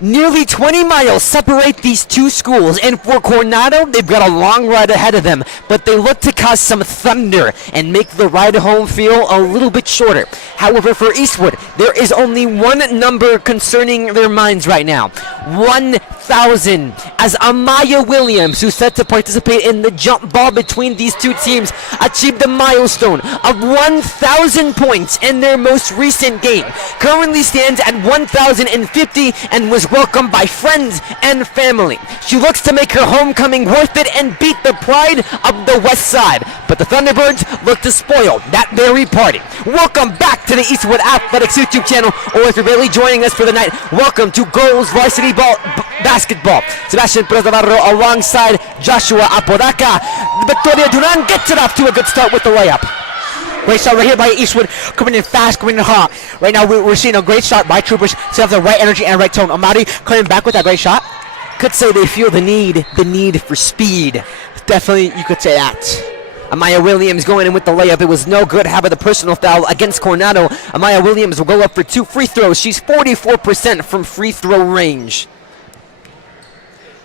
Nearly 20 miles separate these two schools, and for Coronado, they've got a long ride ahead of them, but they look to cause some thunder and make the ride home feel a little bit shorter. However, for Eastwood, there is only one number concerning their minds right now. 1,000, as Amaya Williams, who's set to participate in the jump ball between these two teams, achieved a milestone of 1,000 points in their most recent game. Currently stands at 1,050 and was welcomed by friends and family. She looks to make her homecoming worth it and beat the pride of the West Side. But the Thunderbirds look to spoil that very party. Welcome back to the Eastwood Athletics YouTube channel, or if you're barely joining us for the night, welcome to Girls Varsity Basketball. Sebastian Perez Navarro alongside Joshua Apodaca. Victoria Duran gets it off to a good start with the layup. Great start right here by Eastwood, coming in fast, coming in hot. Right now we're seeing a great start by Troopers, to have the right energy and right tone. Amadi coming back with that great shot. Could say they feel the need for speed. Definitely, you could say that. Amaya Williams going in with the layup. It was no good. Having the personal foul against Coronado. Amaya Williams will go up for 2 free throws. She's 44% from free throw range.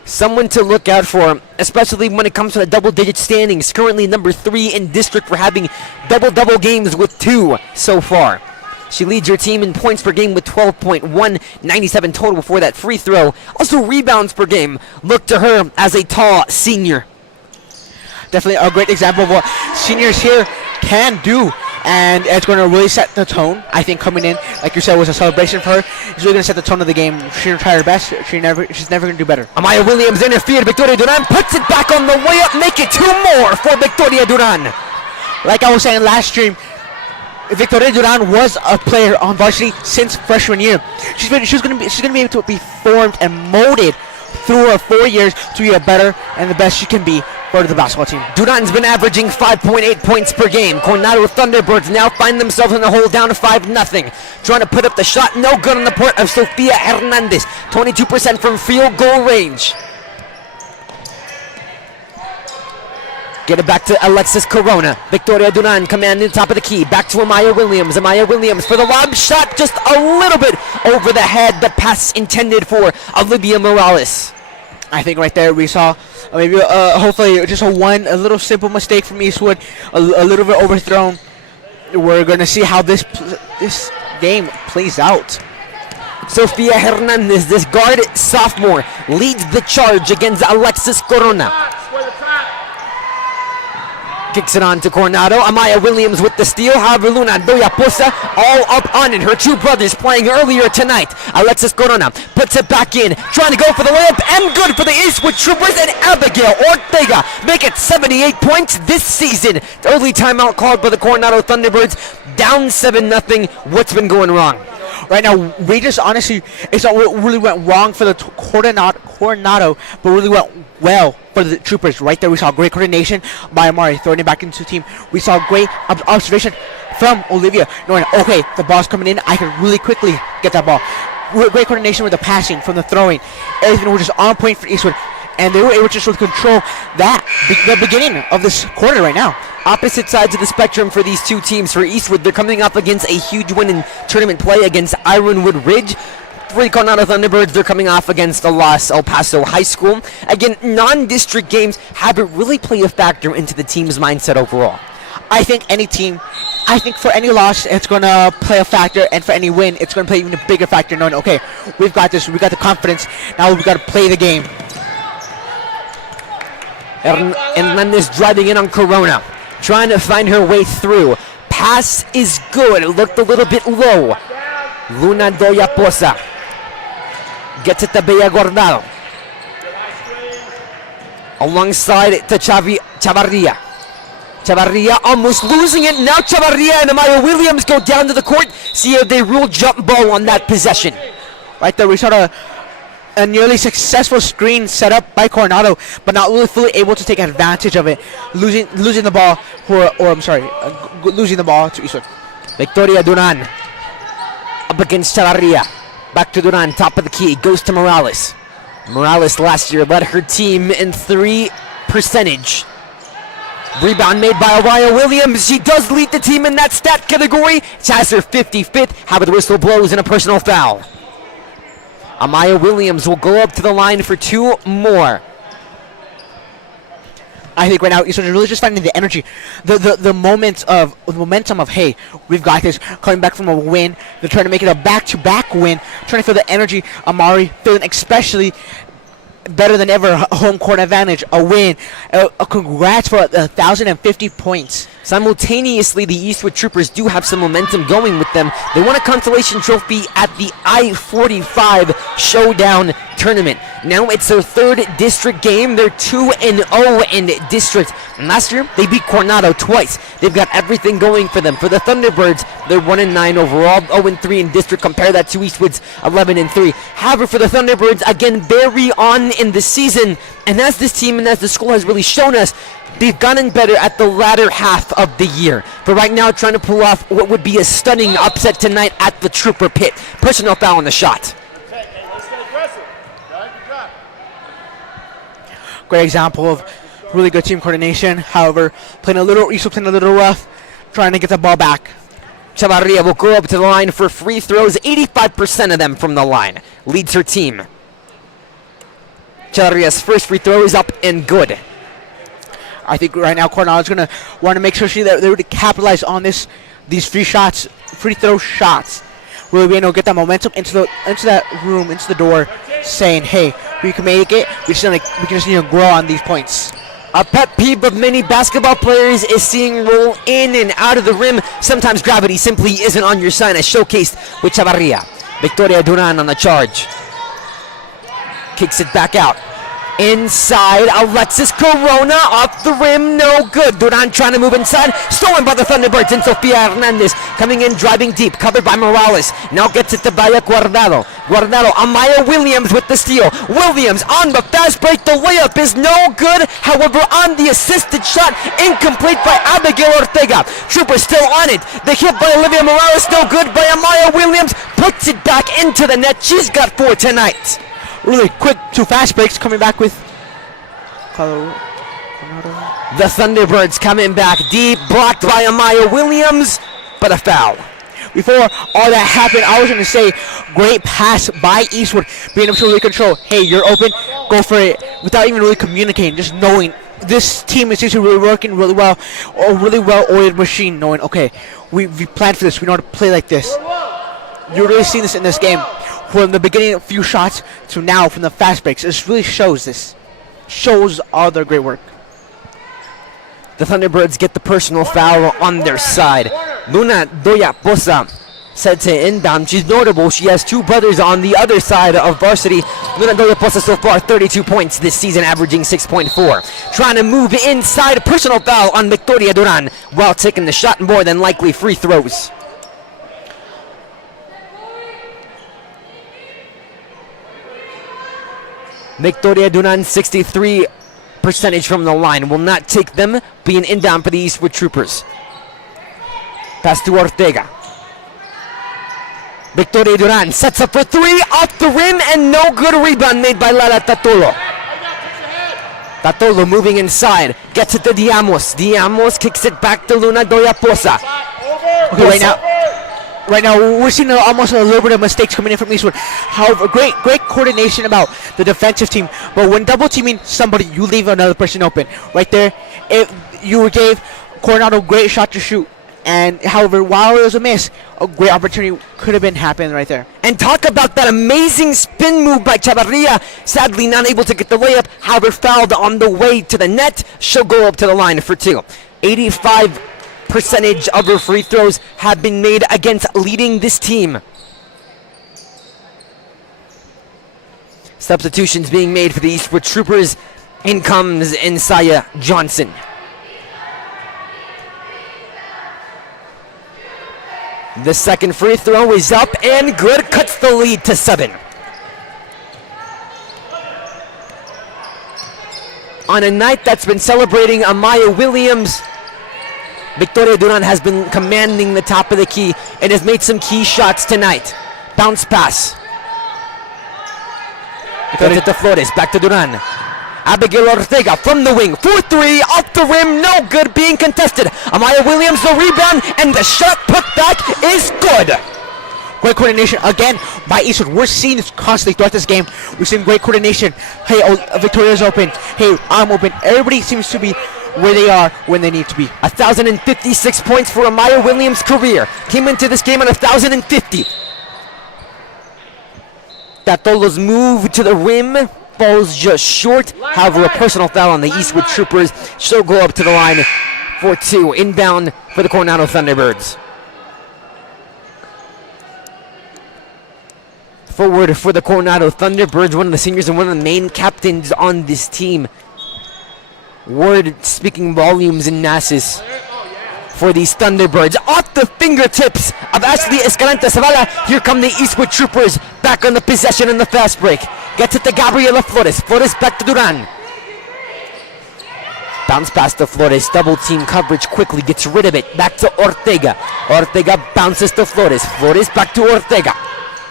Someone to look out for, especially when it comes to the double-digit standings. Currently number 3 in district for having double-double games with 2 so far. She leads her team in points per game with 12.1, 97 total before that free throw. Also rebounds per game. Look to her as a tall senior. Definitely a great example of what seniors here can do. And it's going to really set the tone. I think coming in, like you said, was a celebration for her. It's really going to set the tone of the game. She's going to try her best. She's never going to do better. Amaya Williams interfered. Victoria Duran puts it back on the way up. Make it 2 more for Victoria Duran. Like I was saying last stream, Victoria Duran was a player on varsity since freshman year. She's going to be able to be formed and molded through her 4 years to be a better and the best she can be for the basketball team. Duran's been averaging 5.8 points per game. Coronado Thunderbirds now find themselves in the hole down to 5-0. Trying to put up the shot, no good on the part of Sofia Hernandez. 22% from field goal range. Get it back to Alexis Corona. Victoria Duran commanding the top of the key. Back to Amaya Williams. Amaya Williams for the lob shot, just a little bit over the head. The pass intended for Olivia Morales. I think right there we saw maybe hopefully just a little simple mistake from Eastwood, a little bit overthrown. We're going to see how this game plays out. Sofia Hernandez, this guard sophomore, leads the charge against Alexis Corona. Kicks it on to Coronado. Amaya Williams with the steal. However, Luna Doyaposa all up on it. Her 2 brothers playing earlier tonight. Alexis Corona puts it back in. Trying to go for the layup and good for the Eastwood Troopers. And Abigail Ortega make it 78 points this season. Early timeout called by the Coronado Thunderbirds. Down 7-0. What's been going wrong? Right now, we just honestly, it's not what really went wrong for the Coronado, but really went well for the Troopers. Right there, we saw great coordination by Amari throwing it back into the team. We saw great observation from Olivia, knowing, okay, the ball's coming in, I can really quickly get that ball. Great coordination with the passing, from the throwing. Everything was just on point for Eastwood, and they were able to just control that, the beginning of this quarter right now. Opposite sides of the spectrum for these two teams. For Eastwood, they're coming up against a huge win in tournament play against Ironwood Ridge. For the Coronado Thunderbirds, they're coming off against a loss, El Paso High School. Again, non-district games haven't really played a factor into the team's mindset overall. I think for any loss, it's going to play a factor, and for any win, it's going to play even a bigger factor, knowing, okay, we've got this, we've got the confidence, now we've got to play the game. Hernandez driving in on Corona, trying to find her way through. Pass is good. It looked a little bit low. Luna Doyaposa gets it to Bella Guardado. Alongside to Chavarria. Chavarria almost losing it. Now Chavarria and Amaya Williams go down to the court. See if they rule jump ball on that possession. Right there, we saw a nearly successful screen set up by Coronado, but not really fully able to take advantage of it, losing the ball losing the ball to Eastwood. Victoria Duran up against Chavarria. Back to Duran, top of the key, goes to Morales. Morales last year led her team in 3 percentage. Rebound made by Amaya Williams. She does lead the team in that stat category. She has her 55th. How about the whistle blows and a personal foul? Amaya Williams will go up to the line for 2 more. I think right now Eastwood is really just finding the energy, the momentum of, hey, we've got this. Coming back from a win, they're trying to make it a back-to-back win. Trying to feel the energy. Amari feeling especially better than ever. Home court advantage, a win. Congrats for 1,050 points. Simultaneously, the Eastwood Troopers do have some momentum going with them. They won a consolation trophy at the I-45 Showdown tournament. Now it's their 3rd district game. They're 2-0 in district. And last year, they beat Coronado twice. They've got everything going for them. For the Thunderbirds, they're 1-9 overall, 0-3 in district. Compare that to Eastwood's 11-3. However, for the Thunderbirds, again, very on in the season. And as this team and as the school has really shown us, they've gotten better at the latter half of the year. But right now, trying to pull off what would be a stunning upset tonight at the Trooper Pit. Personal foul on the shot. Great example of really good team coordination. However, playing a little rough, trying to get the ball back. Chavarria will go up to the line for free throws, 85% of them from the line. Leads her team. Chavarria's first free throw is up and good. I think right now Coronado's going to want to make sure they're able to capitalize on these free throw shots. Really being able to get that momentum into that room, into the door, saying, hey, we can make it. We just need to grow on these points. A pet peeve of many basketball players is seeing roll in and out of the rim. Sometimes gravity simply isn't on your side, as showcased with Chavarria. Victoria Duran on the charge. Kicks it back out. Inside, Alexis Corona off the rim, no good. Duran trying to move inside, stolen by the Thunderbirds, and Sofia Hernandez coming in, driving deep, covered by Morales. Now gets it to Vaya Guardado. Amaya Williams with the steal. Williams on the fast break, the layup is no good. However, on the assisted shot, incomplete by Abigail Ortega. Trooper still on it. The hit by Olivia Morales, no good by Amaya Williams. Puts it back into the net. She's got 4 tonight. Really quick 2 fast breaks coming back with Coronado. The Thunderbirds coming back deep, blocked by Amaya Williams, but a foul. Before all that happened, I was going to say, great pass by Eastwood, being able to really control, hey, you're open, go for it, without even really communicating, just knowing this team is usually really working really well, or really well-oiled machine, knowing, okay, we planned for this, we know how to play like this. You're really seeing this in this game. From the beginning, a few shots to now, from the fast breaks, it really shows all their great work. The Thunderbirds get the personal foul on their side. Luna Doya Posa said to inbound. She's notable. She has 2 brothers on the other side of Varsity. Luna Doya Posa so far 32 points this season, averaging 6.4. Trying to move inside, personal foul on Victoria Duran while taking the shot, more than likely free throws. Victoria Duran, 63 percentage from the line. Will not take them, being inbound for the Eastwood Troopers. Pass to Ortega. Victoria Duran sets up for 3, off the rim, and no good. Rebound made by Lala Tatolo. Tatolo moving inside, gets it to Diamos. Diamos kicks it back to Luna Doya Posa. Okay, right now we're seeing almost a little bit of mistakes coming in from Eastwood. However, great coordination about the defensive team. But when double teaming somebody, you leave another person open. Right there, you gave Coronado a great shot to shoot. And however, while it was a miss, a great opportunity could have been happening right there. And talk about that amazing spin move by Chavarria. Sadly, not able to get the layup. However, fouled on the way to the net. She'll go up to the line for 2. 85% of her free throws have been made against leading this team. Substitutions being made for the Eastwood Troopers. In comes Insaya Johnson. The second free throw is up and good. Cuts the lead to 7. On a night that's been celebrating Amaya Williams, Victoria Duran has been commanding the top of the key and has made some key shots tonight. Bounce pass. Gets it to Flores, back to Duran. Abigail Ortega from the wing, 4-3, off the rim, no good, being contested. Amaya Williams the rebound, and the shot put back is good. Great coordination again by Eastwood. We're seeing this constantly throughout this game. We're seeing great coordination. Hey, Victoria's open. Hey, I'm open. Everybody seems to be where they are when they need to be. 1,056 points for Amaya Williams' career. Came into this game at 1,050. Tatolos move to the rim. Falls just short. However, a personal foul on the Eastwood Troopers. She'll go up to the line for 2. Inbound for the Coronado Thunderbirds. Forward for the Coronado Thunderbirds, one of the seniors and one of the main captains on this team. Word speaking volumes in Nasus for these Thunderbirds. Off the fingertips of Ashley Escalante Zavala. Here come the Eastwood Troopers back on the possession in the fast break. Gets it to Gabriela Flores. Flores back to Duran. Bounce pass to Flores. Double team coverage quickly. Gets rid of it. Back to Ortega. Ortega bounces to Flores. Flores back to Ortega.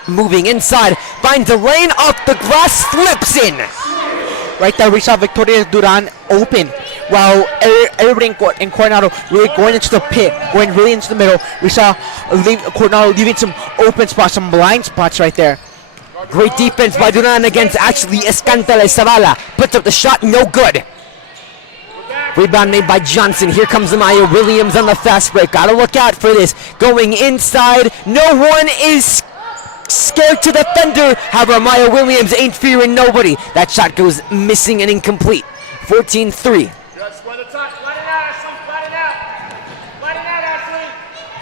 Moving inside. Finds a lane off the glass. Slips in. Right there, we saw Victoria Duran open, while everybody in Coronado really going into the pit, going really into the middle. We saw Coronado leaving some open spots, some blind spots right there. Great defense by Duran against Ashley Escantale Zavala. Puts up the shot, no good. Rebound made by Johnson. Here comes Amaya Williams on the fast break. Gotta look out for this. Going inside, no one is scared to defender. However, Maya Williams ain't fearing nobody. That shot goes missing and incomplete. 14-3.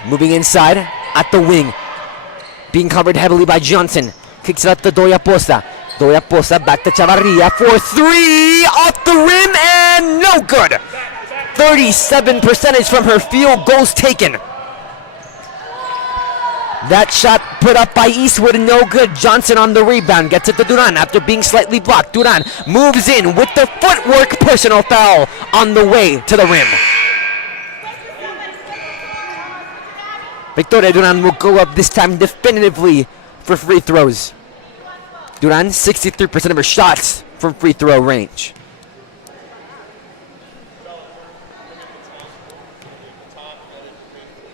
Moving inside at the wing. Being covered heavily by Johnson. Kicks it up to Doya Poza. Doya Poza back to Chavarria for 3. Off the rim and no good. 37% from her field goals taken. That shot put up by Eastwood and no good. Johnson on the rebound. Gets it to Duran after being slightly blocked. Duran moves in with the footwork. Personal foul on the way to the rim. Victoria Duran will go up this time definitively for free throws. Duran, 63% of her shots from free throw range.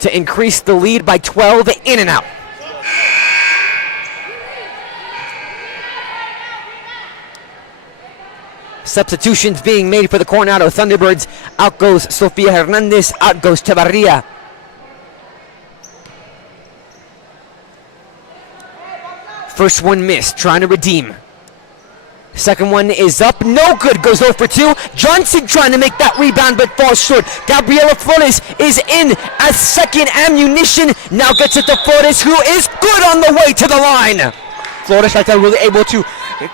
To increase the lead by 12, in and out. Substitutions being made for the Coronado Thunderbirds. Out goes Sofia Hernandez, out goes Chavarria. First one missed, trying to redeem. Second one is up, no good, goes 0 for 2. Johnson trying to make that rebound but falls short. Gabriela Flores is in as second ammunition. Now gets it to Flores, who is good on the way to the line. Flores right there really able to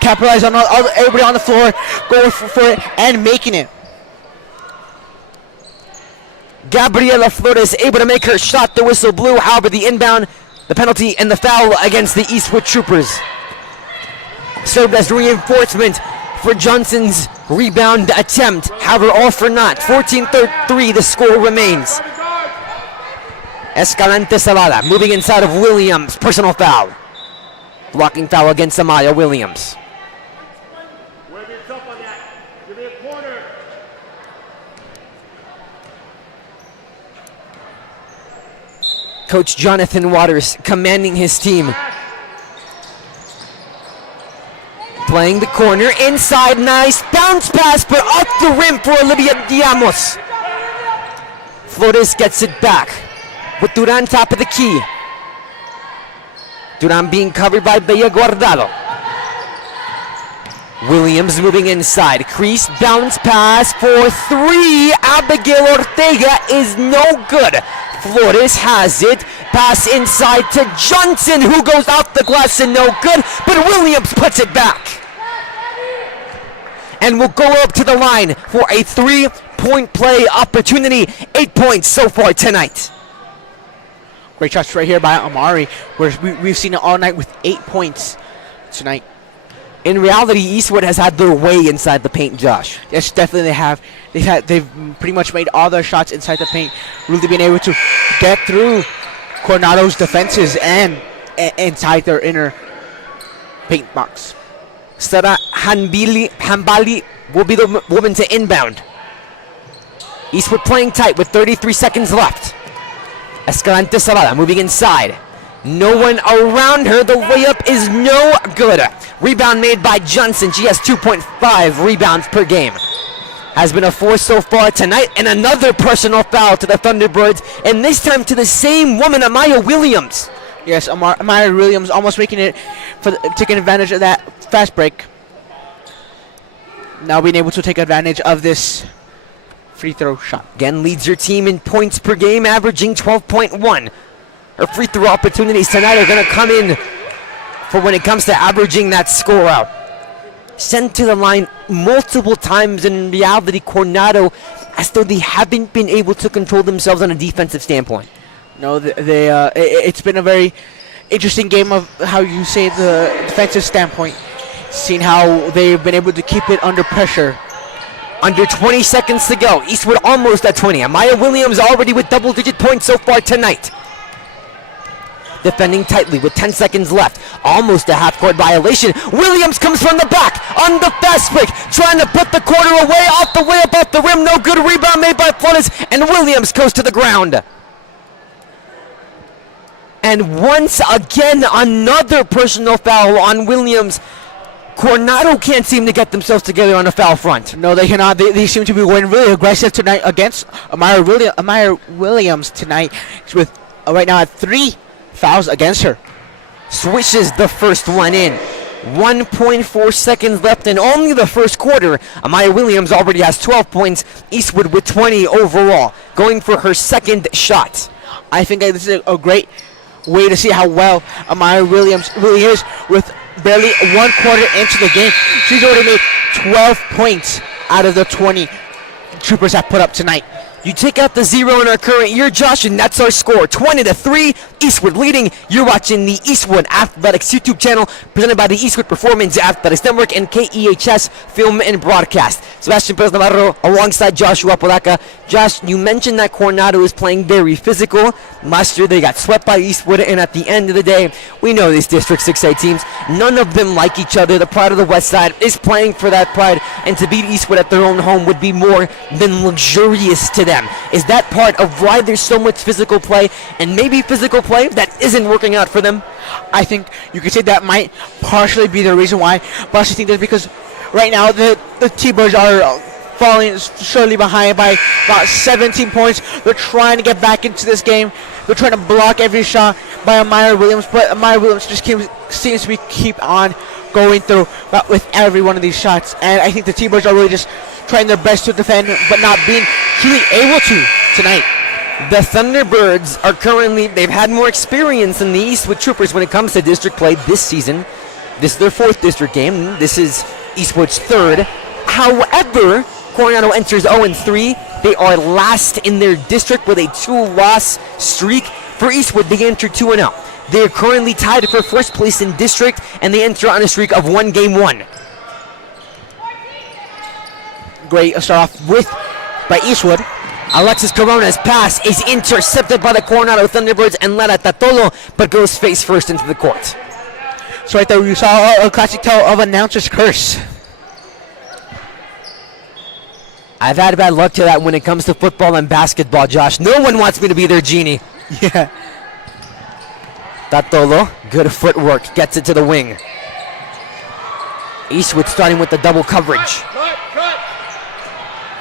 capitalize on everybody on the floor, going for it and making it. Gabriela Flores able to make her shot, the whistle blew. However, the inbound, the penalty, and the foul against the Eastwood Troopers served as reinforcement for Johnson's rebound attempt. However, all for naught. 14-3, the score remains. Escalante Zavala moving inside of Williams. Personal foul. Blocking foul against Amaya Williams. Coach Jonathan Waters commanding his team. Playing the corner, inside, nice bounce pass, but off the rim for Olivia Diamos. Flores gets it back with Duran top of the key. Duran being covered by Bella Guardado. Williams moving inside, crease, bounce pass for 3. Abigail Ortega is no good. Flores has it, pass inside to Johnson, who goes off the glass and no good, but Williams puts it back. And will go up to the line for a 3-point play opportunity. 8 points so far tonight. Great shots right here by Amari, where we've seen it all night with 8 points tonight. In reality, Eastwood has had their way inside the paint, Josh. Yes, definitely they have. They've pretty much made all their shots inside the paint, really being able to get through Coronado's defenses and inside their inner paint box. Sara Hanbali will be the woman to inbound. Eastwood playing tight with 33 seconds left. Escalante Zavala moving inside. No one around her. The layup is no good. Rebound made by Johnson. She has 2.5 rebounds per game. Has been a force so far tonight, and another personal foul to the Thunderbirds, and this time to the same woman, Amaya Williams. Yes, Amaya Williams almost making it taking advantage of that fast break. Now being able to take advantage of this free throw shot. Again, leads her team in points per game, averaging 12.1. Her free throw opportunities tonight are going to come in for when it comes to averaging that score out. Sent to the line multiple times, in reality, Coronado, as though they haven't been able to control themselves on a defensive standpoint. No, it's been a very interesting game of how you say the defensive standpoint, seeing how they've been able to keep it under pressure. Under 20 seconds to go. Eastwood almost at 20. Amaya Williams already with double-digit points so far tonight. Defending tightly with 10 seconds left. Almost a half-court violation. Williams comes from the back on the fast break, trying to put the quarter away, off the way, above the rim. No good. Rebound made by Flores, and Williams goes to the ground. And once again, another personal foul on Williams. Coronado can't seem to get themselves together on the foul front. No, they cannot. They seem to be going really aggressive tonight against Amaya Williams tonight. She's with right now at 3 fouls against her. Swishes the first one in. 1.4 seconds left in only the first quarter. Amaya Williams already has 12 points. Eastwood with 20 overall, going for her second shot. I think this is a great way to see how well Amaya Williams really is. With barely 1 quarter into the game, she's already made 12 points out of the 20 Troopers have put up tonight. You take out the 0 in our current year, Josh, and that's our score. 20-3, Eastwood leading. You're watching the Eastwood Athletics YouTube channel, presented by the Eastwood Performance Athletics Network and KEHS Film and Broadcast. Sebastian Perez Navarro alongside Joshua Polaka. Josh, you mentioned that Coronado is playing very physical. Last year they got swept by Eastwood, and at the end of the day, we know these District 6A teams, none of them like each other. The pride of the West Side is playing for that pride, and to beat Eastwood at their own home would be more than luxurious to them. Is that part of why there's so much physical play, and maybe physical play that isn't working out for them? I think you could say that might partially be the reason why, but I also think that's because right now the T-Birds are falling surely behind by about 17 points. They're trying to get back into this game. They're trying to block every shot by Amaya Williams, but Amaya Williams just seems to keep on going through with every one of these shots. And I think the T-Birds are really just trying their best to defend, but not being truly able to tonight. The Thunderbirds are currently, they've had more experience than the Eastwood Troopers when it comes to district play this season. This is their 4th district game. This is Eastwood's 3rd. However, Coronado enters 0-3. They are last in their district with a 2-loss streak. For Eastwood, they enter 2-0. They are currently tied for first place in district, and they enter on a streak of 1 game 1. Great start off with by Eastwood. Alexis Corona's pass is intercepted by the Coronado Thunderbirds and led at Tatolo, but goes face first into the court. So right there you saw a classic tale of announcer's curse. I've had bad luck to that when it comes to football and basketball, Josh. No one wants me to be their genie. Yeah. Tatolo, good footwork, gets it to the wing. Eastwood starting with the double coverage.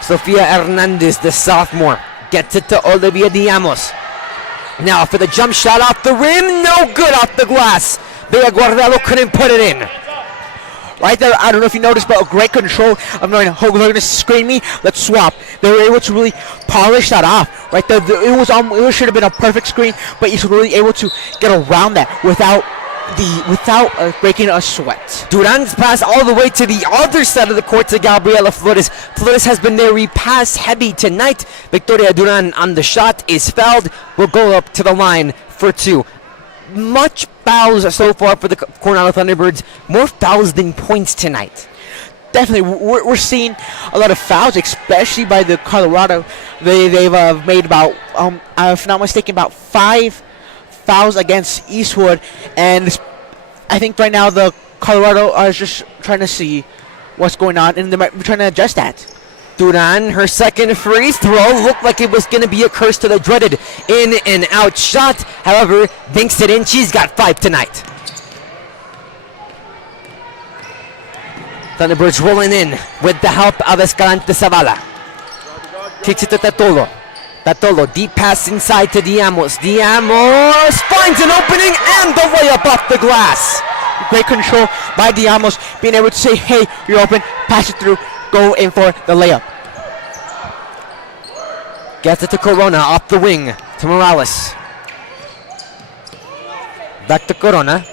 Sofia Hernandez, the sophomore, gets it to Olivia Diamos. Now for the jump shot off the rim, no good off the glass. Bea Guardado couldn't put it in. Right there, I don't know if you noticed, but a great control of knowing, oh, they're going to screen me, let's swap. They were able to really polish that off. Right there, it should have been a perfect screen, but he's really able to get around that without breaking a sweat. Duran's pass all the way to the other side of the court to Gabriela Flores. Flores has been very pass heavy tonight. Victoria Duran on the shot is fouled. Will go up to the line for 2. Much fouls so far for the Coronado Thunderbirds. More fouls than points tonight. Definitely, we're seeing a lot of fouls, especially by the Colorado. They've made about, if not mistaken, about 5 fouls against Eastwood, and I think right now the Colorado are just trying to see what's going on, and they might be trying to adjust that. Duran, her second free throw looked like it was going to be a curse to the dreaded in and out shot. However, dinks it in. She's got 5 tonight. Thunderbirds rolling in with the help of Escalante Zavala. Kicks it to Tatolo. Tatolo, deep pass inside to Diamos. Diamos finds an opening and the layup off the glass. Great control by Diamos, being able to say, hey, you're open, pass it through, go in for the layup. Gets it to Corona, off the wing to Morales. Back to Corona.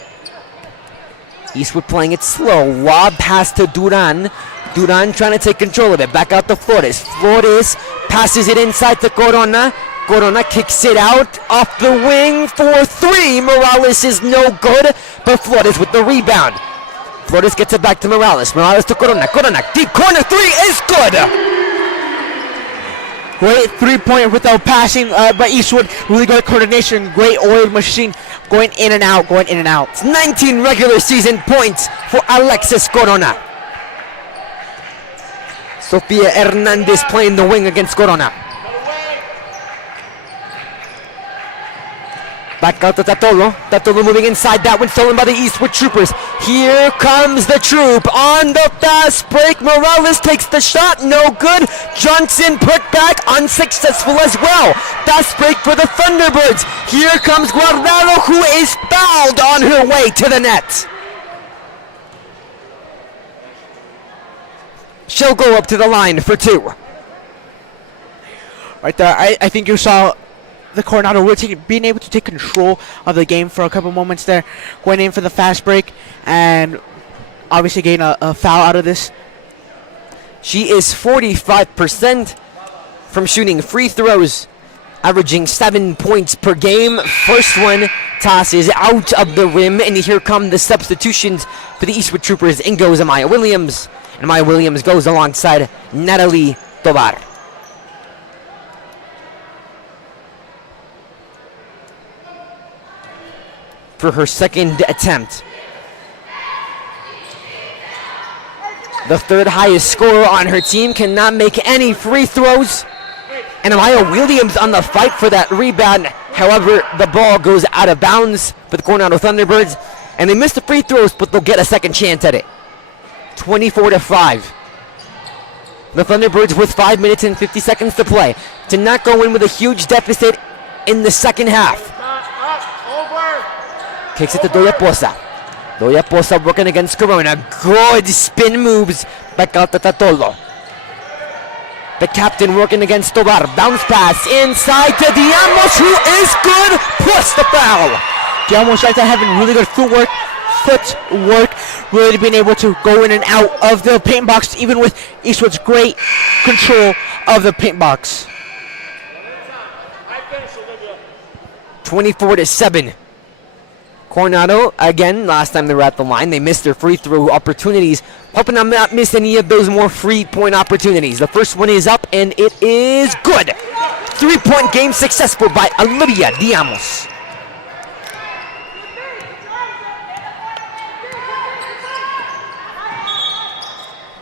Eastwood playing it slow. Lob pass to Duran. Duran trying to take control of it. Back out to Flores. Flores passes it inside to Corona. Corona kicks it out off the wing for 3. Morales is no good, but Flores with the rebound. Flores gets it back to Morales. Morales to Corona. Corona, deep corner 3 is good. Great 3-pointer without passing by Eastwood. Really good coordination. Great oiled machine. Going in and out, going in and out. It's 19 regular season points for Alexis Corona. Sofia Hernandez playing the wing against Corona. Back out to Tatolo. Tatolo moving inside. That one stolen by the Eastwood Troopers. Here comes the troop on the fast break. Morales takes the shot. No good. Johnson put back. Unsuccessful as well. Fast break for the Thunderbirds. Here comes Guardado, who is fouled on her way to the net. She'll go up to the line for 2. Right there, I think you saw the Coronado really being able to take control of the game for a couple moments there, going in for the fast break, and obviously getting a foul out of this. She is 45% from shooting free throws, averaging 7 points per game. First one tosses out of the rim, and here come the substitutions for the Eastwood Troopers. In goes Amaya Williams, and Amaya Williams goes alongside Natalie Tovar. For her second attempt. The third highest scorer on her team cannot make any free throws. And Amaya Williams on the fight for that rebound. However, the ball goes out of bounds for the Coronado Thunderbirds. And they missed the free throws, but they'll get a second chance at it. 24-5. The Thunderbirds with 5 minutes and 50 seconds to play to not go in with a huge deficit in the second half. Kicks it to Doya Poza. Doya Poza working against Corona. Good spin moves. Back out to Tatolo. The captain working against Tovar. Bounce pass inside to Diamos, who is good, plus the foul. Diamos right there having really good footwork, really being able to go in and out of the paint box, even with Eastwood's great control of the paint box. 24-7. Coronado, again, last time they were at the line, they missed their free throw opportunities. Hoping to not miss any of those more free point opportunities. The first one is up, and it is good. 3-point game successful by Olivia Diamos.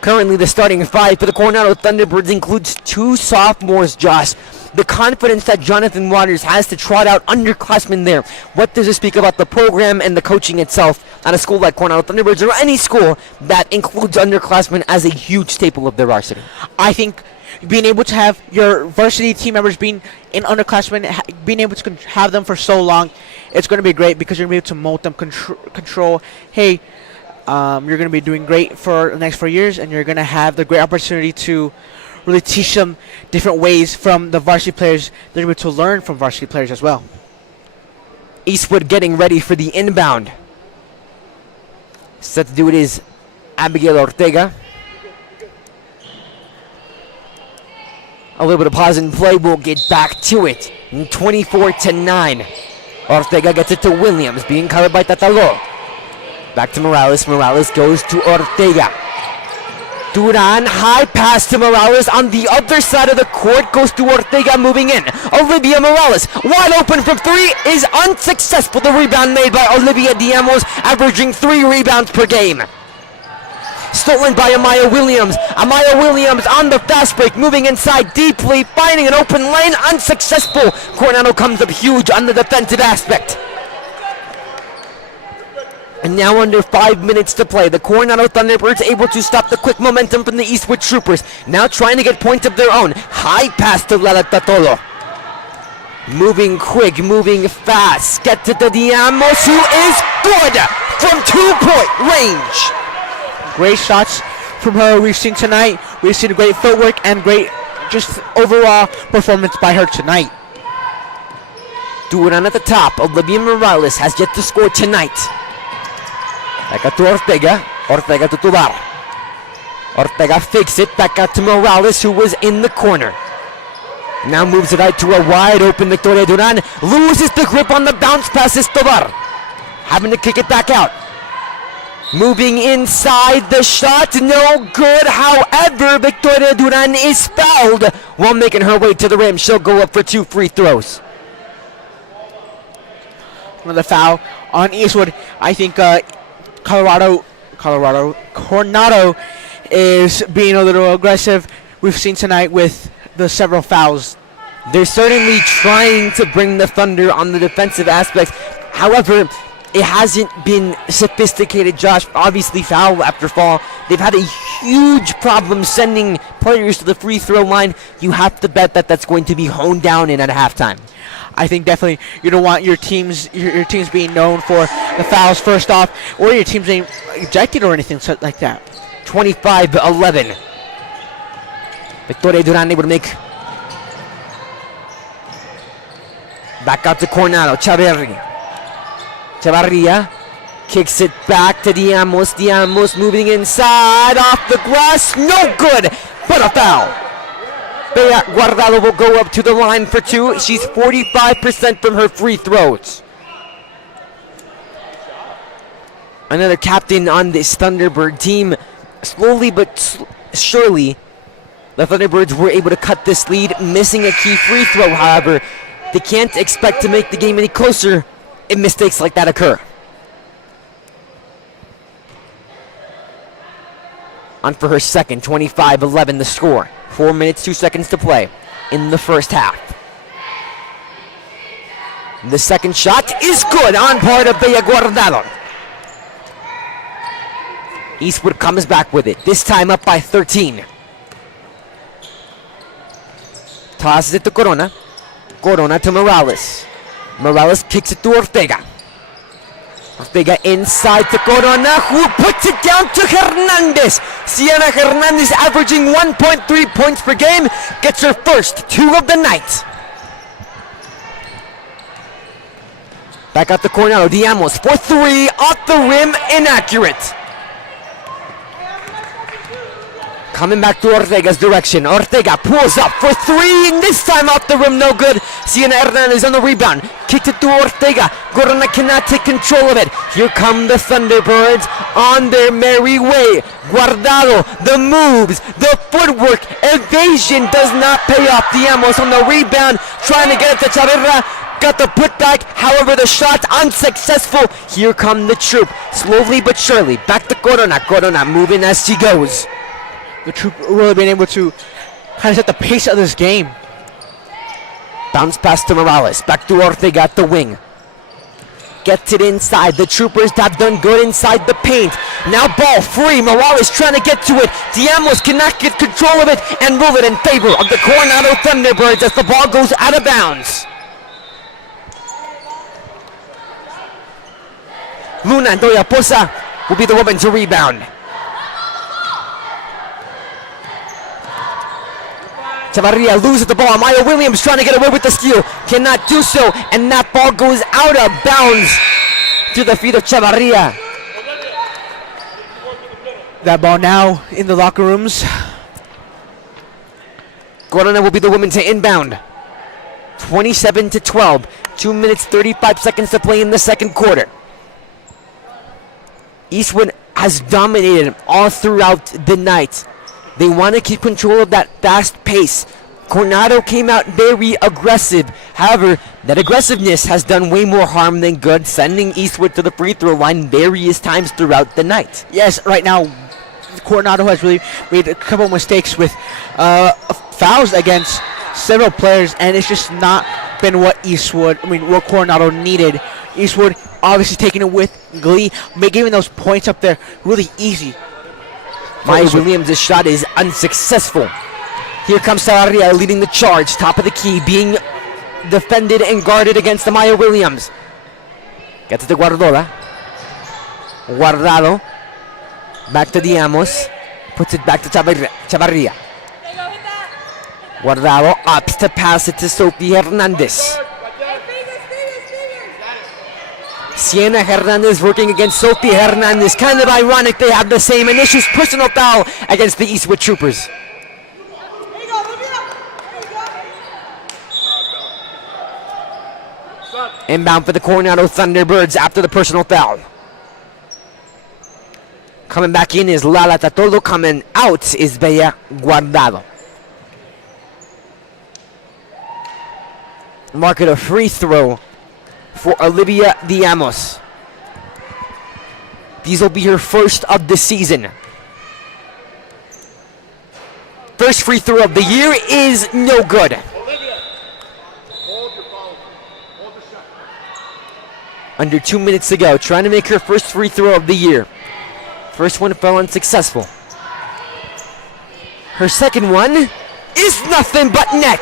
Currently, the starting 5 for the Coronado Thunderbirds includes 2 sophomores, Josh. The confidence that Jonathan Waters has to trot out underclassmen there. What does it speak about the program and the coaching itself at a school like Coronado Thunderbirds or any school that includes underclassmen as a huge staple of their varsity? I think being able to have your varsity team members being in underclassmen, being able to have them for so long, it's going to be great because you're going to be able to mold them, control. Hey, you're going to be doing great for the next 4 years, and you're going to have the great opportunity to really teach them different ways from the varsity players. They're able to learn from varsity players as well. Eastwood getting ready for the inbound. Set to do it is Abigail Ortega. A little bit of pause and play. We'll get back to it. 24-9. Ortega gets it to Williams, being covered by Tatalo. Back to Morales. Morales goes to Ortega. Duran, high pass to Morales on the other side of the court, goes to Ortega moving in. Olivia Morales, wide open from 3, is unsuccessful. The rebound made by Olivia Diamos, averaging 3 rebounds per game. stolen by Amaya Williams. Amaya Williams on the fast break, moving inside deeply, finding an open lane, unsuccessful. Coronado comes up huge on the defensive aspect. And now under 5 minutes to play, the Coronado Thunderbirds able to stop the quick momentum from the Eastwood Troopers. Now trying to get points of their own. High pass to Lala Tatolo. Moving quick, moving fast. Get to the Diamos, who is good from 2-point range. Great shots from her we've seen tonight. We've seen great footwork and great just overall performance by her tonight. Duran at the top. Olivia Morales has yet to score tonight. Back out to Ortega. Ortega to Tovar. Ortega fakes it. Back out to Morales, who was in the corner. Now moves it out to a wide open Victoria Duran. Loses the grip on the bounce pass is Tovar. Having to kick it back out. Moving inside, the shot, no good. However, Victoria Duran is fouled while making her way to the rim. She'll go up for 2 free throws. Another foul on Eastwood. I think Coronado is being a little aggressive. We've seen tonight with the several fouls. They're certainly trying to bring the Thunder on the defensive aspects. However, it hasn't been sophisticated, Josh. Obviously, foul after foul. They've had a huge problem sending players to the free throw line. You have to bet that that's going to be honed down in at halftime. I think definitely you don't want your teams being known for the fouls first off, or your teams being ejected or anything like that. 25-11. Victoria Duran able to make. Back out to Coronado. Chavarria kicks it back to Diamos. Diamos moving inside off the glass. No good, but a foul. Bea Guardado will go up to the line for 2. She's 45% from her free throws. Another captain on this Thunderbird team. Slowly but surely, the Thunderbirds were able to cut this lead, missing a key free throw. However, they can't expect to make the game any closer if mistakes like that occur. On for her second, 25-11 the score. 4 minutes, 2 seconds to play in the first half. The second shot is good on part of Bea Guardado. Eastwood comes back with it, this time up by 13. Tosses it to Corona. Corona to Morales. Morales kicks it to Ortega. Ortega inside to Corona, who puts it down to Hernandez. Sienna Hernandez averaging 1.3 points per game, gets her first 2 of the night. Back out to Coronado. Diamos for 3, off the rim, inaccurate. Coming back to Ortega's direction. Ortega pulls up for 3, and this time off the rim, no good. Sienna Hernandez on the rebound. Kicked it to Ortega. Corona cannot take control of it. Here come the Thunderbirds on their merry way. Guardado, the moves, the footwork, evasion does not pay off. Diamos on the rebound, trying to get it to Chaverra. Got the putback, however the shot unsuccessful. Here come the troop, slowly but surely. Back to Corona. Corona moving as she goes. The troop really been able to kind of set the pace of this game. Bounce pass to Morales. Back to Ortega at the wing. Gets it inside. The Troopers have done good inside the paint. Now ball free. Morales trying to get to it. Diamos cannot get control of it and rule it in favor of the Coronado Thunderbirds as the ball goes out of bounds. Luna Doyaposa will be the woman to rebound. Chavarria loses the ball. Maya Williams trying to get away with the steal. Cannot do so. And that ball goes out of bounds to the feet of Chavarria. That ball now in the locker rooms. Corona will be the woman to inbound. 27-12. 2 minutes, 35 seconds to play in the second quarter. Eastwood has dominated all throughout the night. They want to keep control of that fast pace. Coronado came out very aggressive. However, that aggressiveness has done way more harm than good, sending Eastwood to the free throw line various times throughout the night. Yes, right now, Coronado has really made a couple mistakes with fouls against several players, and it's just not been what what Coronado needed. Eastwood obviously taking it with glee, giving those points up there really easy. Maya Williams' shot is unsuccessful. Here comes Sarria leading the charge, top of the key, being defended and guarded against the Maya Williams. Gets it to Guardiola. Guardado. Back to Diamos. Puts it back to Chavarria. Guardado opts to pass it to Sophie Hernandez. Sienna Hernandez working against Sophie Hernandez. Kind of ironic they have the same initial personal foul against the Eastwood Troopers. Inbound for the Coronado Thunderbirds after the personal foul. Coming back in is Lala Tatolo. Coming out is Bella Guardado. Mark it a free throw for Olivia Diamos. These will be her first of the season. First free throw of the year is no good. Under 2 minutes to go, trying to make her first free throw of the year. First one fell unsuccessful. Her second one is nothing but net.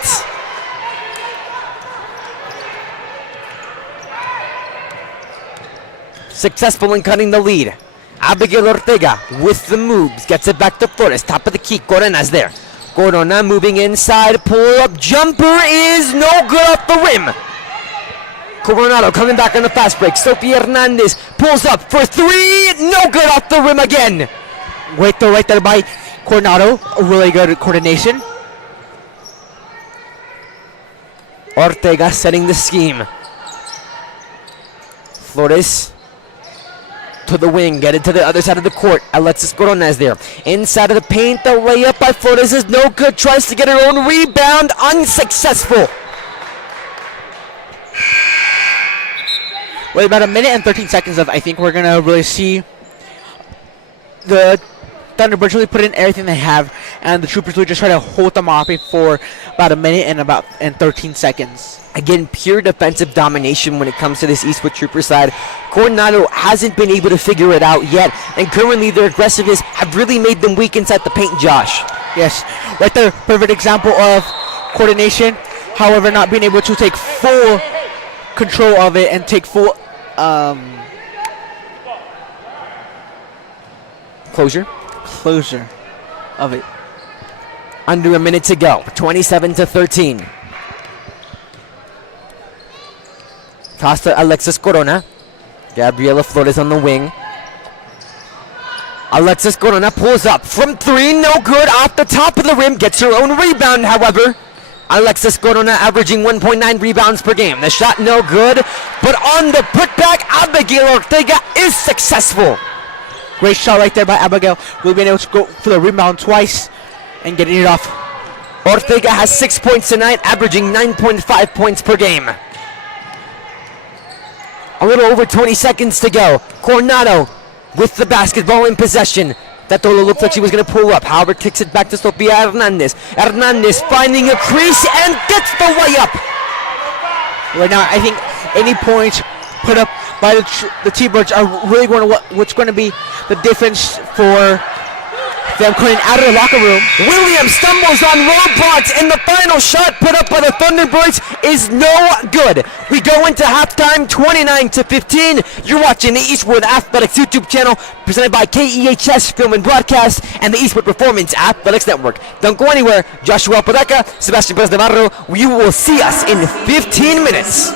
Successful in cutting the lead. Abigail Ortega with the moves. Gets it back to Flores. Top of the key. Corona's there. Corona moving inside. Pull up. Jumper is no good off the rim. Coronado coming back on the fast break. Sophie Hernandez pulls up for three. No good off the rim again. Great throw right there by Coronado. Really good coordination. Ortega setting the scheme. Flores to the wing, get it to the other side of the court. Alexis Corona is there. Inside of the paint, the layup by Flores is no good. Tries to get her own rebound, unsuccessful. With about 1 minute and 13 seconds left, I think we're going to really see the Thunderbirds really put in everything they have, and the Troopers will just try to hold them off for about 1 minute and 13 seconds. Again, pure defensive domination when it comes to this Eastwood Trooper side. Coronado hasn't been able to figure it out yet, and currently their aggressiveness have really made them weak inside the paint, Josh. Yes, right there, perfect example of coordination, however not being able to take full control of it and take full closure of it. Under 1 minute to go, 27-13. Costa Alexis Corona. Gabriela Flores on the wing. Alexis Corona pulls up from three, no good, off the top of the rim, gets her own rebound, however. Alexis Corona averaging 1.9 rebounds per game. The shot no good, but on the putback, Abigail Ortega is successful. Great shot right there by Abigail. We've been able to go for the rebound twice and getting it off. Ortega has 6 points tonight, averaging 9.5 points per game. A little over 20 seconds to go. Coronado with the basketball in possession. Tatolo looks like she was going to pull up. However, kicks it back to Sofia Hernandez. Hernandez finding a crease and gets the layup. Right now, I think any points put up by the T-Birds are really going to what's going to be the difference for them coming out of the locker room. Williams stumbles on roadblocks, and the final shot put up by the Thunderbirds is no good. We go into halftime 29-15. You're watching the Eastwood Athletics YouTube channel presented by KEHS Film and Broadcast and the Eastwood Performance Athletics Network. Don't go anywhere. Joshua Podaca, Sebastian Perez Navarro. You will see us in 15 minutes.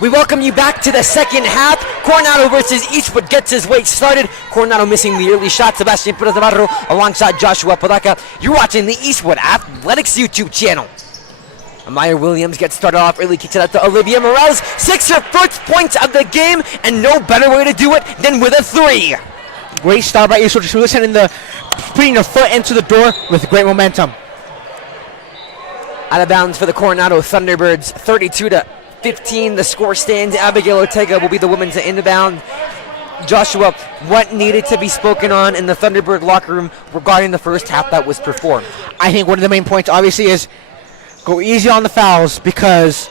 We welcome you back to the second half. Coronado versus Eastwood gets his way started. Coronado missing the early shot. Sebastian Perez Navarro alongside Joshua Podaka. You're watching the Eastwood Athletics YouTube channel. Amaya Williams gets started off early, kicks it out to Olivia Morales. 6 her first points of the game, and no better way to do it than with a 3. Great start by Eastwood, just really putting her foot into the door with great momentum. Out of bounds for the Coronado Thunderbirds, 32-15. The score stands. Abigail Ortega will be the woman to inbound. Joshua, what needed to be spoken on in the Thunderbird locker room regarding the first half that was performed? I think one of the main points, obviously, is go easy on the fouls, because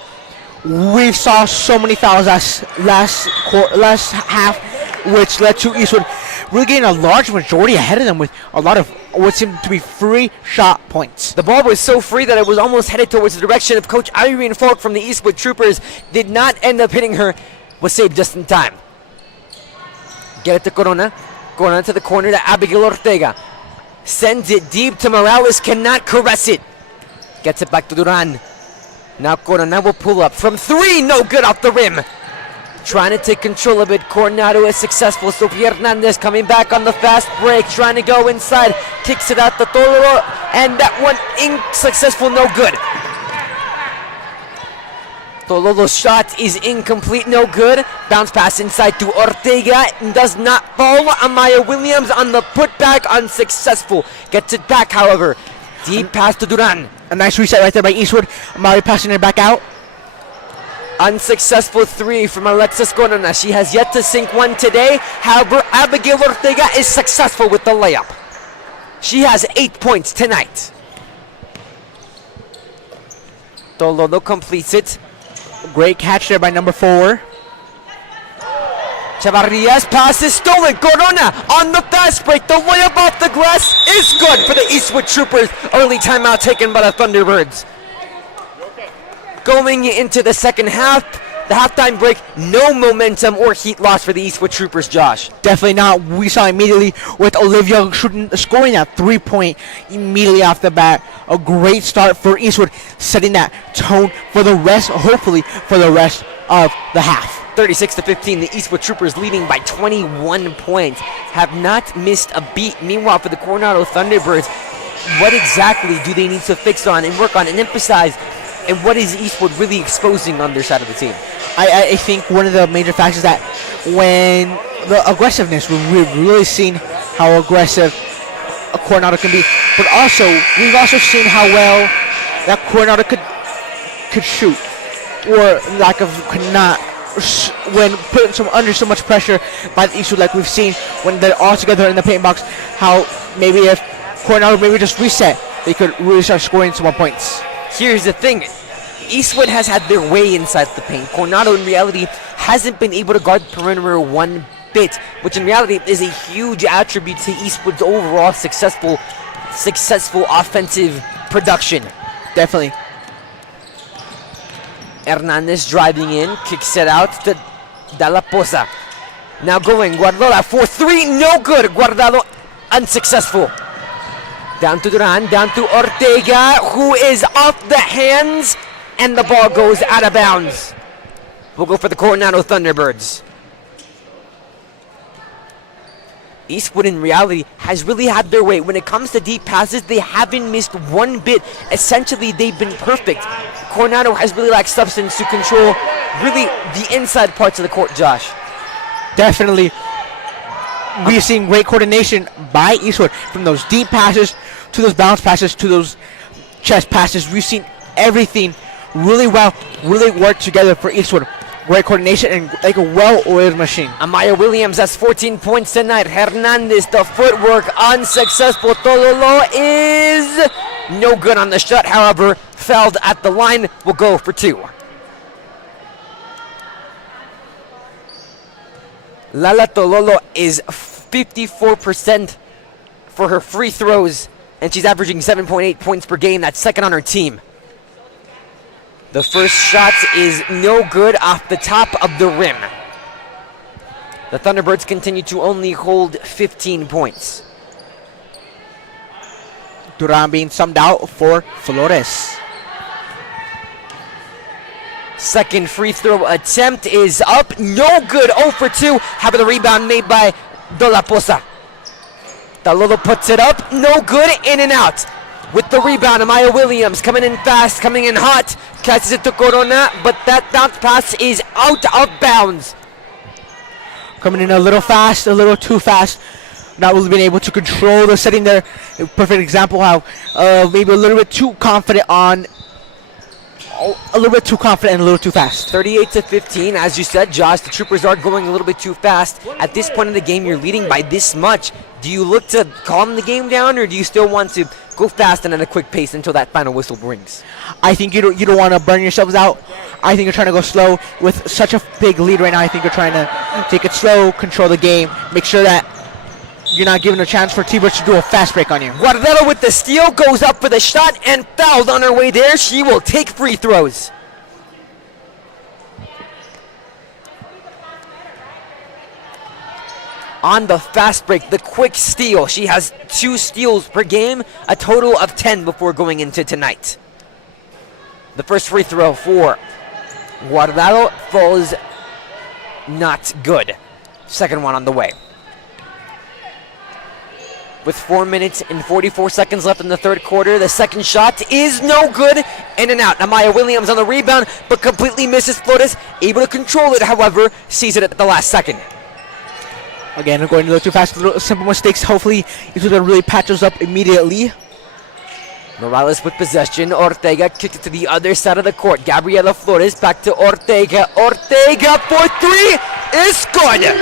we saw so many fouls last half, which led to Eastwood really getting a large majority ahead of them with a lot of what seemed to be free shot points. The ball was so free that it was almost headed towards the direction of Coach Irene Falk from the Eastwood Troopers. Did not end up hitting her, was saved just in time. Get it to Corona. Corona to the corner to Abigail Ortega. Sends it deep to Morales, cannot caress it. Gets it back to Duran. Now Corona will pull up from 3, no good off the rim. Trying to take control of it. Coronado is successful. Sofia Hernandez coming back on the fast break. Trying to go inside. Kicks it out to Tololo. And that one unsuccessful, no good. Tololo's shot is incomplete, no good. Bounce pass inside to Ortega. Does not fall. Amaya Williams on the putback, unsuccessful. Gets it back, however. Deep pass to Duran. A nice reset right there by Eastwood. Amari passing it back out. Unsuccessful 3 from Alexis Corona. She has yet to sink one today. However, Abigail Ortega is successful with the layup. She has 8 points tonight. Tololo completes it. Great catch there by number 4. Chavarria's pass is stolen. Corona on the fast break. The layup off the glass is good for the Eastwood Troopers. Early timeout taken by the Thunderbirds. Going into the second half, the halftime break, no momentum or heat loss for the Eastwood Troopers, Josh. Definitely not. We saw immediately with Olivia scoring that 3-point immediately off the bat. A great start for Eastwood, setting that tone for the rest, hopefully for the rest of the half. 36-15, the Eastwood Troopers leading by 21 points. Have not missed a beat. Meanwhile, for the Coronado Thunderbirds, what exactly do they need to fix on and work on and emphasize? And what is Eastwood really exposing on their side of the team? I think one of the major factors is that when the aggressiveness, we've really seen how aggressive a Coronado can be. But also, we've also seen how well that Coronado could shoot, or lack of could not, when put under so much pressure by the Eastwood, like we've seen when they're all together in the paint box, how maybe if Coronado maybe just reset, they could really start scoring some more points. Here's the thing. Eastwood has had their way inside the paint. Coronado, in reality, hasn't been able to guard the perimeter one bit, which in reality is a huge attribute to Eastwood's overall successful offensive production. Definitely. Hernandez driving in, kicks it out to Dalla Poza. Now going, Guardiola for 3, no good. Guardado unsuccessful. Down to Duran, down to Ortega, who is off the hands, and the ball goes out of bounds. We'll go for the Coronado Thunderbirds. Eastwood, in reality, has really had their way. When it comes to deep passes, they haven't missed one bit. Essentially, they've been perfect. Coronado has really lacked substance to control really the inside parts of the court, Josh. Definitely. We've seen great coordination by Eastwood, from those deep passes to those bounce passes to those chest passes. We've seen everything really well, really work together for Eastwood. Great coordination and like a well-oiled machine. Amaya Williams has 14 points tonight. Hernandez, the footwork unsuccessful. Tololo is no good on the shot, however, fouled at the line, will go for 2. Lala Tololo is 54% for her free throws, and she's averaging 7.8 points per game. That's second on her team. The first shot is no good off the top of the rim. The Thunderbirds continue to only hold 15 points. Duran being summed out for Flores. Second free throw attempt is up. No good. 0 for 2. How about the rebound made by De La Poza? Talolo puts it up. No good. In and out. With the rebound, Amaya Williams coming in fast, coming in hot. Catches it to Corona, but that bounce pass is out of bounds. Coming in a little fast, a little too fast. Not really being able to control the setting there. A perfect example how maybe a little bit too confident on, a little bit too confident and a little too fast. 38-15, as you said, Josh, the Troopers are going a little bit too fast. At this point in the game, you're leading by this much. Do you look to calm the game down, or do you still want to go fast and at a quick pace until that final whistle rings? I think you don't want to burn yourselves out. I think you're trying to go slow with such a big lead right now. I think you're trying to take it slow, control the game, make sure that you're not giving a chance for T-Birds to do a fast break on you. Guardado with the steal, goes up for the shot and fouled on her way there. She will take free throws. On the fast break, the quick steal. She has 2 steals per game, a total of 10 before going into tonight. The first free throw for Guardado falls not good. Second one on the way. With 4 minutes and 44 seconds left in the third quarter, the second shot is no good. In and out. Amaya Williams on the rebound, but completely misses Flores. Able to control it, however, sees it at the last second. Again, going a little too fast, little simple mistakes. Hopefully, it's going to really patch us up immediately. Morales with possession. Ortega kicked it to the other side of the court. Gabriela Flores back to Ortega. Ortega for 3 is good.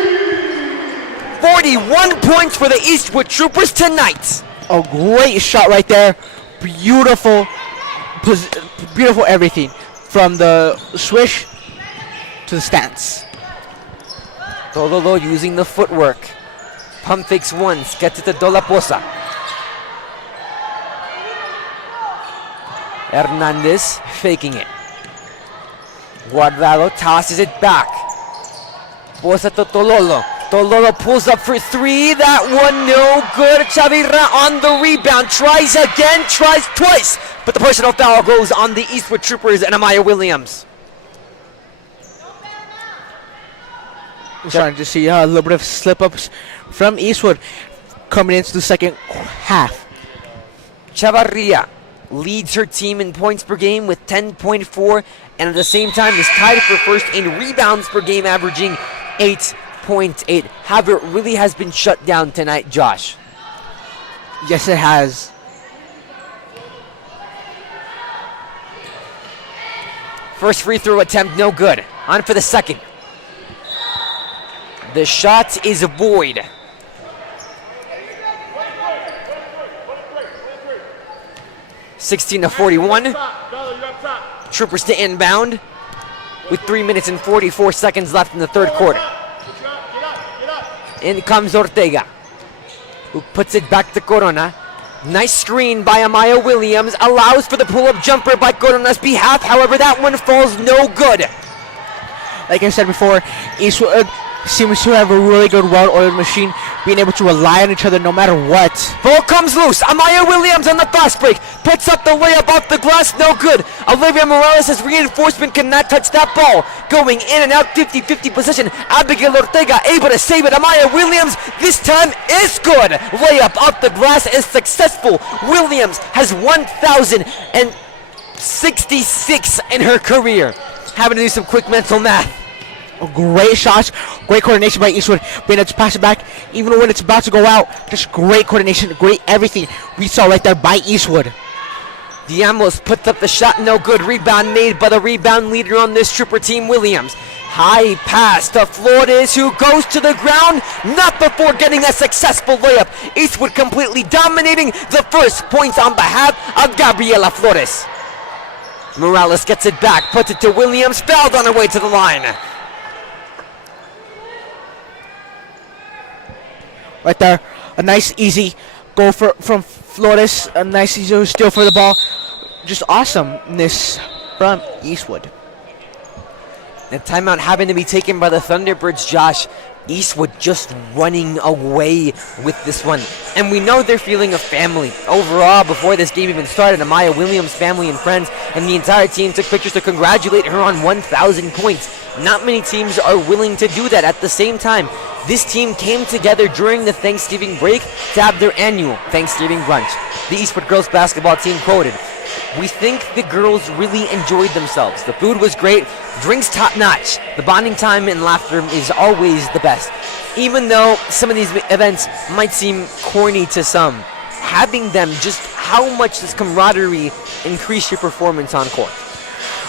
41 points for the Eastwood Troopers tonight. A great shot right there. Beautiful, beautiful everything. From the swish to the stance. Tololo using the footwork. Pump fakes once, gets it to De La Poza. Hernandez faking it. Guardado tosses it back. Poza to Tololo. Tololo pulls up for 3. That one no good. Chavira on the rebound. Tries again, tries twice. But the personal foul goes on the Eastwood Troopers and Amaya Williams. We're starting to see a little bit of slip-ups from Eastwood coming into the second half. Chavarria leads her team in points per game with 10.4, and at the same time is tied for first in rebounds per game, averaging 8.8. However, it really has been shut down tonight, Josh. Yes, it has. First free throw attempt, no good. On for the second. The shot is void. (16-41). Troopers to inbound with 3 minutes and 44 seconds left in the third quarter. In comes Ortega, who puts it back to Corona. Nice screen by Amaya Williams. Allows for the pull-up jumper by Corona's behalf. However, that one falls no good. Like I said before, Eastwood seems to have a really good, well-oiled machine, being able to rely on each other no matter what. Ball comes loose. Amaya Williams on the fast break. Puts up the layup off the glass. No good. Olivia Morales' reinforcement cannot touch that ball. Going in and out, 50-50 position. Abigail Ortega able to save it. Amaya Williams this time is good. Layup off the glass is successful. Williams has 1,066 in her career. Having to do some quick mental math. Great shots, great coordination by Eastwood, being able to pass it back even when it's about to go out. Just great coordination, great everything we saw right there by Eastwood. Diamos puts up the shot, no good. Rebound made by the rebound leader on this Trooper team, Williams. High pass to Flores, who goes to the ground, not before getting a successful layup. Eastwood completely dominating the first points on behalf of Gabriela Flores. Morales gets it back, puts it to Williams, fouled on her way to the line. Right there, a nice easy goal from Flores, a nice easy steal for the ball. Just awesomeness from Eastwood. The timeout having to be taken by the Thunderbirds, Josh. Eastwood just running away with this one. And we know they're feeling a family. Overall, before this game even started, Amaya Williams' family and friends and the entire team took pictures to congratulate her on 1,000 points. Not many teams are willing to do that. At the same time, this team came together during the Thanksgiving break to have their annual Thanksgiving brunch. The Eastwood girls basketball team quoted, "We think the girls really enjoyed themselves. The food was great, drinks top-notch. The bonding time and laughter is always the best." Even though some of these events might seem corny to some, having them, just how much does camaraderie increase your performance on court?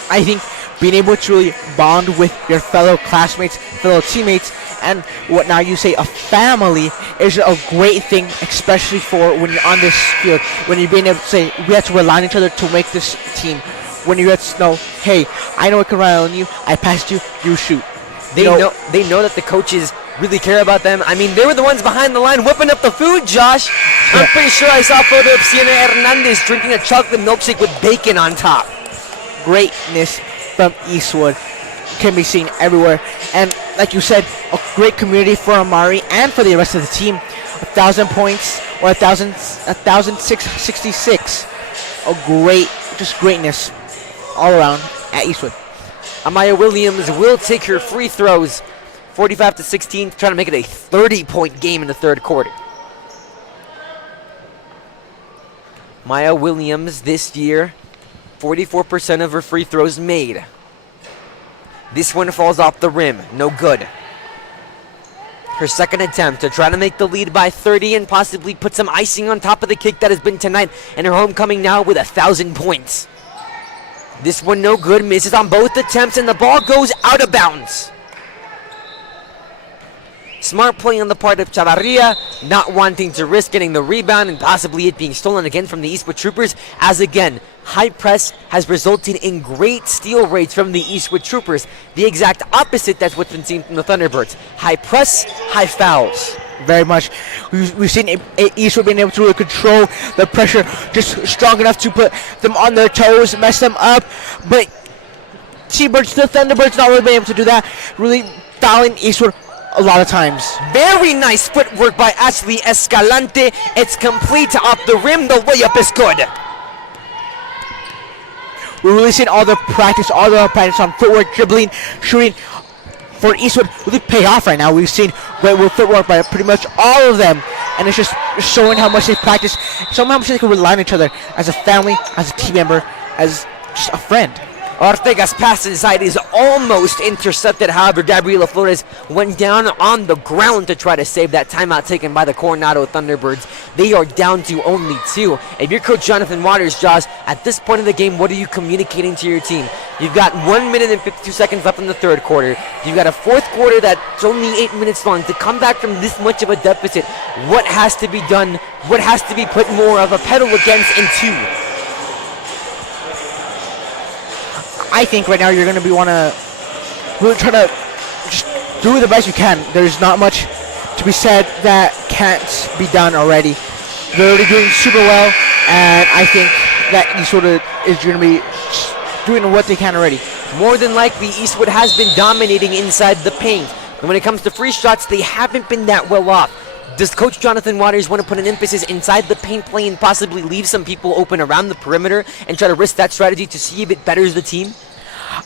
I think being able to really bond with your fellow classmates, fellow teammates, and what now you say a family is a great thing, especially for when you're on this field, when you're being able to say, we have to rely on each other to make this team. When you have to know, hey, I know I can rely on you, I passed you, you shoot. They know that the coaches really care about them. I mean, they were the ones behind the line whipping up the food, Josh. I'm pretty sure I saw a photo of Sienna Hernandez drinking a chocolate milkshake with bacon on top. Greatness from Eastwood can be seen everywhere, and like you said, a great community for Amari and for the rest of the team. 1,000 points or 1,666. Just greatness all around at Eastwood. Amaya Williams will take her free throws, 45-16, trying to make it a 30-point game in the third quarter. Maya Williams this year, 44% of her free throws made. This one falls off the rim, no good. Her second attempt to try to make the lead by 30 and possibly put some icing on top of the cake that has been tonight, and her homecoming now with 1,000 points. This one no good, misses on both attempts, and the ball goes out of bounds. Smart play on the part of Chavarria, not wanting to risk getting the rebound and possibly it being stolen again from the Eastwood Troopers, as again, high press has resulted in great steal rates from the Eastwood Troopers. The exact opposite, that's what's been seen from the Thunderbirds. High press, high fouls. Very much. We've seen Eastwood being able to really control the pressure, just strong enough to put them on their toes, mess them up, but T-Birds, the Thunderbirds, not really being able to do that, really fouling Eastwood a lot of times. Very nice footwork by Ashley Escalante. It's complete off the rim. The layup is good. We're really seeing all the practice on footwork, dribbling, shooting for Eastwood really pay off right now. We've seen great footwork by pretty much all of them, and it's just showing how much they practice, showing how much they can rely on each other as a family, as a team member, as just a friend. Ortega's pass inside is almost intercepted. However, Gabriela Flores went down on the ground to try to save that timeout taken by the Coronado Thunderbirds. They are down to only 2. If you're Coach Jonathan Waters, Josh, at this point in the game, what are you communicating to your team? You've got 1 minute and 52 seconds left in the third quarter. You've got a fourth quarter that's only 8 minutes long. To come back from this much of a deficit, what has to be done? What has to be put more of a pedal against into? I think right now you're going to be really try to just do the best you can. There's not much to be said that can't be done already. They're already doing super well, and I think that Eastwood is going to be doing what they can already. More than likely, Eastwood has been dominating inside the paint. And when it comes to free shots, they haven't been that well off. Does Coach Jonathan Waters want to put an emphasis inside the paint play and possibly leave some people open around the perimeter and try to risk that strategy to see if it betters the team?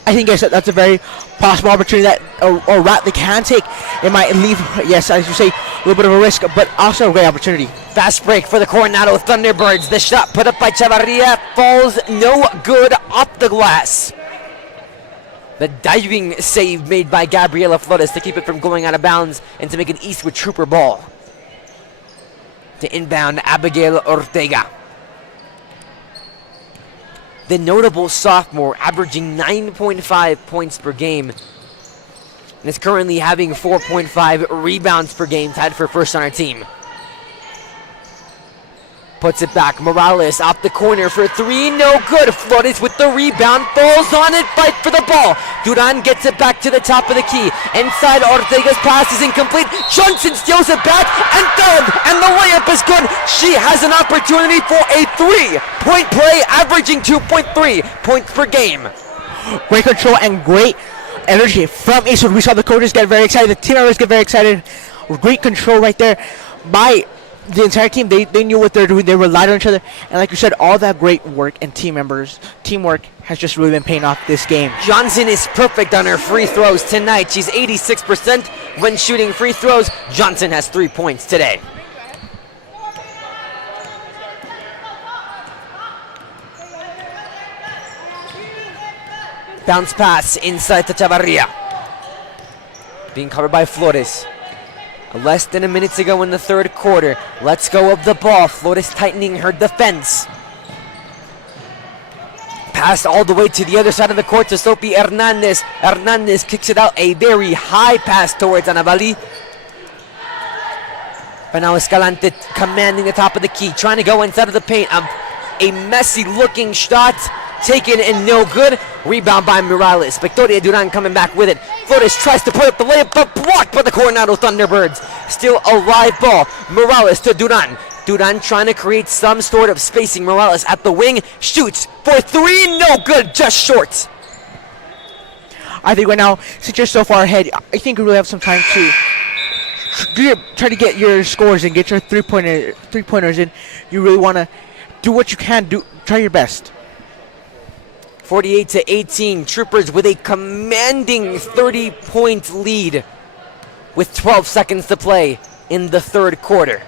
I think, yes, that's a very possible opportunity that or route they can take. It might leave, yes, as you say, a little bit of a risk, but also a great opportunity. Fast break for the Coronado Thunderbirds. The shot put up by Chavarria falls no good off the glass. The diving save made by Gabriela Flores to keep it from going out of bounds and to make an Eastwood Trooper ball. To inbound Abigail Ortega. The notable sophomore, averaging 9.5 points per game, and is currently having 4.5 rebounds per game, tied for first on our team. Puts it back. Morales off the corner for 3. No good. Flores with the rebound. Falls on it. Fight for the ball. Duran gets it back to the top of the key. Inside, Ortega's pass is incomplete. Johnson steals it back and done. And the layup is good. She has an opportunity for a 3-point play, averaging 2.3 points per game. Great control and great energy from Eastwood. We saw the coaches get very excited, the team members get very excited. Great control right there by the entire team. They knew what they're doing. They relied on each other, and like you said, all that great work and teamwork has just really been paying off this game. Johnson is perfect on her free throws tonight. She's 86% when shooting free throws. Johnson has 3 points today. Bounce pass inside to Chavarria. Being covered by Flores. Less than a minute to go in the third quarter. Let's go of the ball. Flores tightening her defense. Pass all the way to the other side of the court to Sophie Hernandez. Hernandez kicks it out. A very high pass towards Anabali. But now Escalante commanding the top of the key. Trying to go inside of the paint. A messy looking shot. Taken and no good. Rebound by Morales. Victoria Duran coming back with it. Flores tries to put up the layup, but blocked by the Coronado Thunderbirds. Still a live ball. Morales to Duran. Duran trying to create some sort of spacing. Morales at the wing. Shoots for three. No good. Just short. I think right now, since you're so far ahead, I think you really have some time to try to get your scores and get your three-pointers in. You really want to do what you can. Try your best. 48-18, Troopers with a commanding 30-point lead with 12 seconds to play in the third quarter.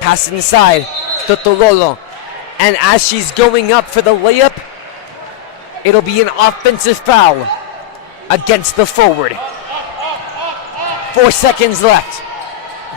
Pass inside to Tololo, and as she's going up for the layup, it'll be an offensive foul against the forward. 4 seconds left.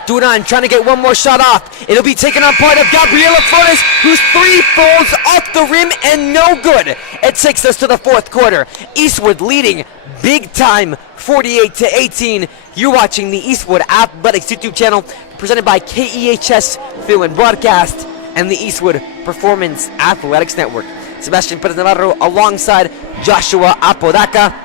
Duran trying to get one more shot off. It'll be taken on part of Gabriela Flores, whose three falls off the rim and no good. It takes us to the fourth quarter. Eastwood leading big time, 48-18. You're watching the Eastwood Athletics YouTube channel, presented by KEHS Film and Broadcast and the Eastwood Performance Athletics Network. Sebastian Perez Navarro alongside Joshua Apodaca.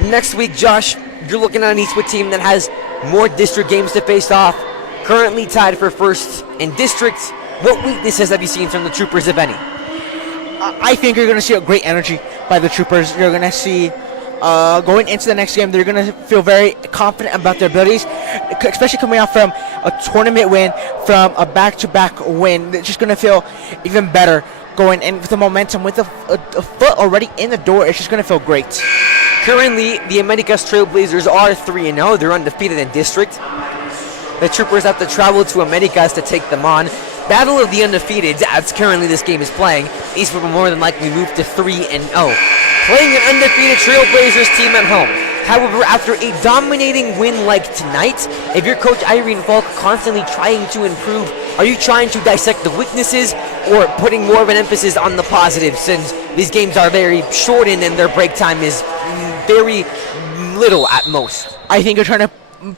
Next week, Josh, you're looking at an Eastwood team that has more district games to face off, currently tied for first in district. What weaknesses have you seen from the Troopers, if any? I think you're going to see a great energy by the Troopers. You're going to see, going into the next game, they're going to feel very confident about their abilities, especially coming out from a tournament win, from a back-to-back win. They're just going to feel even better going in with the momentum, with a foot already in the door. It's just going to feel great. Currently, the Americas Trailblazers are 3-0. They're undefeated in district. The Troopers have to travel to Americas to take them on. Battle of the undefeated, as currently this game is playing. Eastwood will more than likely move to 3-0. Playing an undefeated Trailblazers team at home. However, after a dominating win like tonight, if you're Coach Irene Falk constantly trying to improve, are you trying to dissect the weaknesses or putting more of an emphasis on the positives, since these games are very shortened and their break time is very little at most? I think you're trying to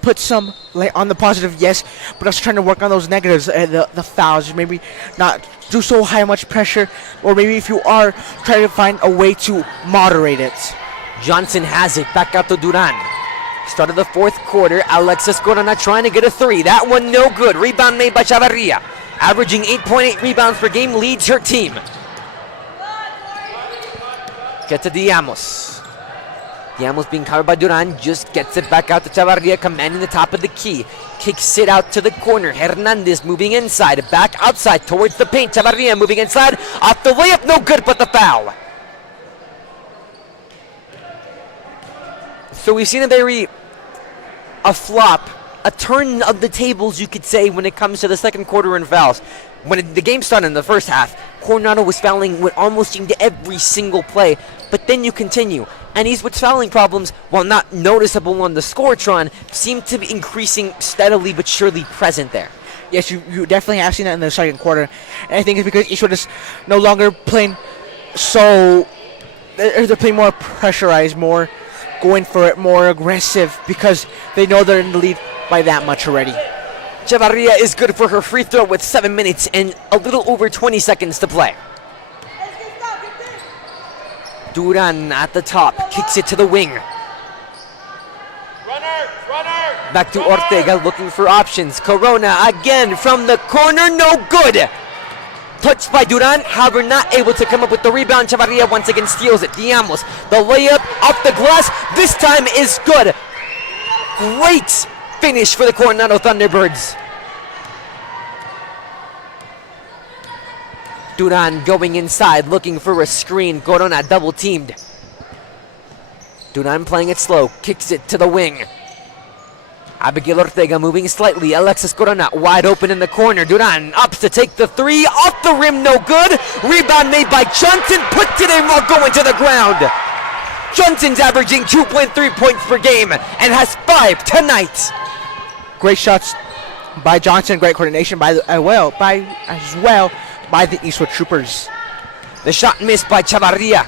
put some light on the positive, yes, but also trying to work on those negatives, the fouls. Maybe not do so much pressure, or maybe if you are, try to find a way to moderate it. Johnson has it, back out to Duran. Start of the fourth quarter, Alexis Corona trying to get a three. That one no good. Rebound made by Chavarria. Averaging 8.8 rebounds per game, leads her team. Get to Diamos. Diamos being covered by Duran, just gets it back out to Chavarria, commanding the top of the key. Kicks it out to the corner. Hernandez moving inside, back outside towards the paint. Chavarria moving inside, off the layup, no good, but the foul. So we've seen a flop, a turn of the tables, you could say, when it comes to the second quarter and fouls. When the game started in the first half, Coronado was fouling with almost seemed to every single play, but then you continue. And Eastwood's fouling problems, while not noticeable on the Scoretron, seem to be increasing steadily but surely present there. Yes, you definitely have seen that in the second quarter. And I think it's because Eastwood is no longer playing so... They're playing more pressurized, more going for it, more aggressive, because they know they're in the lead by that much already. Chavarria is good for her free throw with 7 minutes and a little over 20 seconds to play. Duran at the top, kicks it to the wing. Back to Ortega looking for options. Corona again from the corner, no good. Touched by Duran, however, not able to come up with the rebound. Chavarria once again steals it. Diamos, the layup off the glass. This time is good. Great finish for the Coronado Thunderbirds. Duran going inside, looking for a screen. Corona double teamed. Duran playing it slow, kicks it to the wing. Abigail Ortega moving slightly. Alexis Corona wide open in the corner. Duran up to take the three. Off the rim, no good. Rebound made by Johnson. Puts it in while going to the ground. Johnson's averaging 2.3 points per game and has 5 tonight. Great shots by Johnson. Great coordination by the Eastwood Troopers. The shot missed by Chavarria.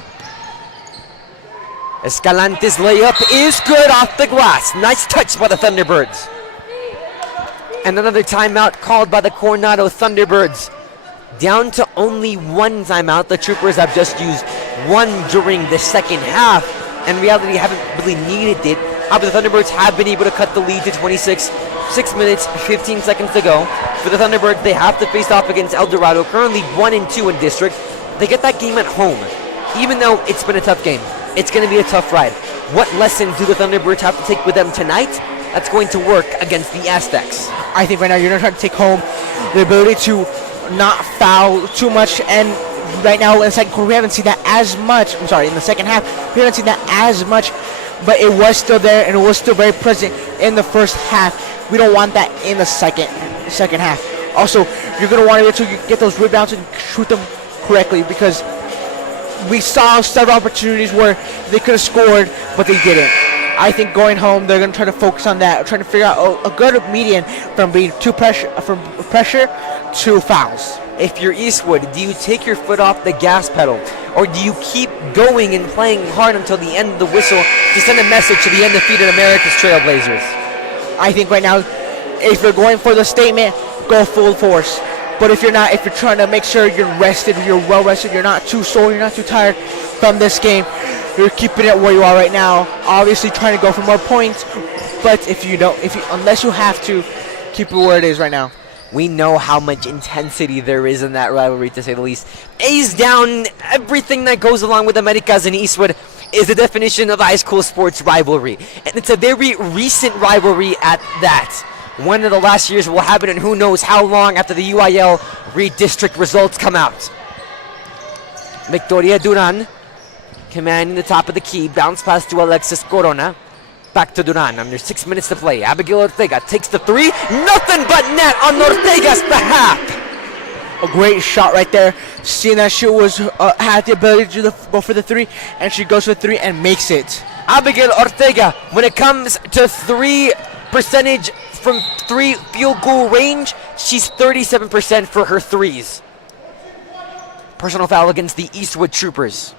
Escalante's layup is good off the glass. Nice touch by the Thunderbirds. And another timeout called by the Coronado Thunderbirds. Down to only one timeout. The Troopers have just used one during the second half. And in reality, haven't really needed it. However, the Thunderbirds have been able to cut the lead to 26. 6 minutes, 15 seconds to go. For the Thunderbirds, they have to face off against El Dorado, currently 1-2 in district. They get that game at home. Even though it's been a tough game, it's going to be a tough ride. What lessons do the Thunderbirds have to take with them tonight? That's going to work against the Aztecs. I think right now you're going to try to take home the ability to not foul too much. And right now in the second quarter, we haven't seen that as much. I'm sorry, in the second half, we haven't seen that as much. But it was still there, and it was still very present in the first half. We don't want that in the second half. Also, you're going to want to be able to get those rebounds and shoot them correctly, because we saw several opportunities where they could have scored, but they didn't. I think going home, they're going to try to focus on that, trying to figure out a good median from being from pressure to fouls. If you're Eastwood, do you take your foot off the gas pedal, or do you keep going and playing hard until the end of the whistle to send a message to the undefeated America's Trailblazers? I think right now, if you're going for the statement, go full force. But if you're not, if you're trying to make sure you're rested, you're well rested, you're not too sore, you're not too tired from this game, you're keeping it where you are right now. Obviously trying to go for more points, but unless you have to, keep it where it is right now. We know how much intensity there is in that rivalry, to say the least. A's down, everything that goes along with Americas and Eastwood is the definition of high school sports rivalry. And it's a very recent rivalry at that. One of the last years will happen, and who knows how long after the UIL redistrict results come out. Victoria Duran commanding the top of the key. Bounce pass to Alexis Corona. Back to Duran. Under 6 minutes to play. Abigail Ortega takes the three. Nothing but net on Ortega's behalf. A great shot right there. Seeing that she had the ability to go for the three, and she goes for the three and makes it. Abigail Ortega, when it comes to three percentage from three field goal range, she's 37% for her threes. Personal foul against the Eastwood Troopers.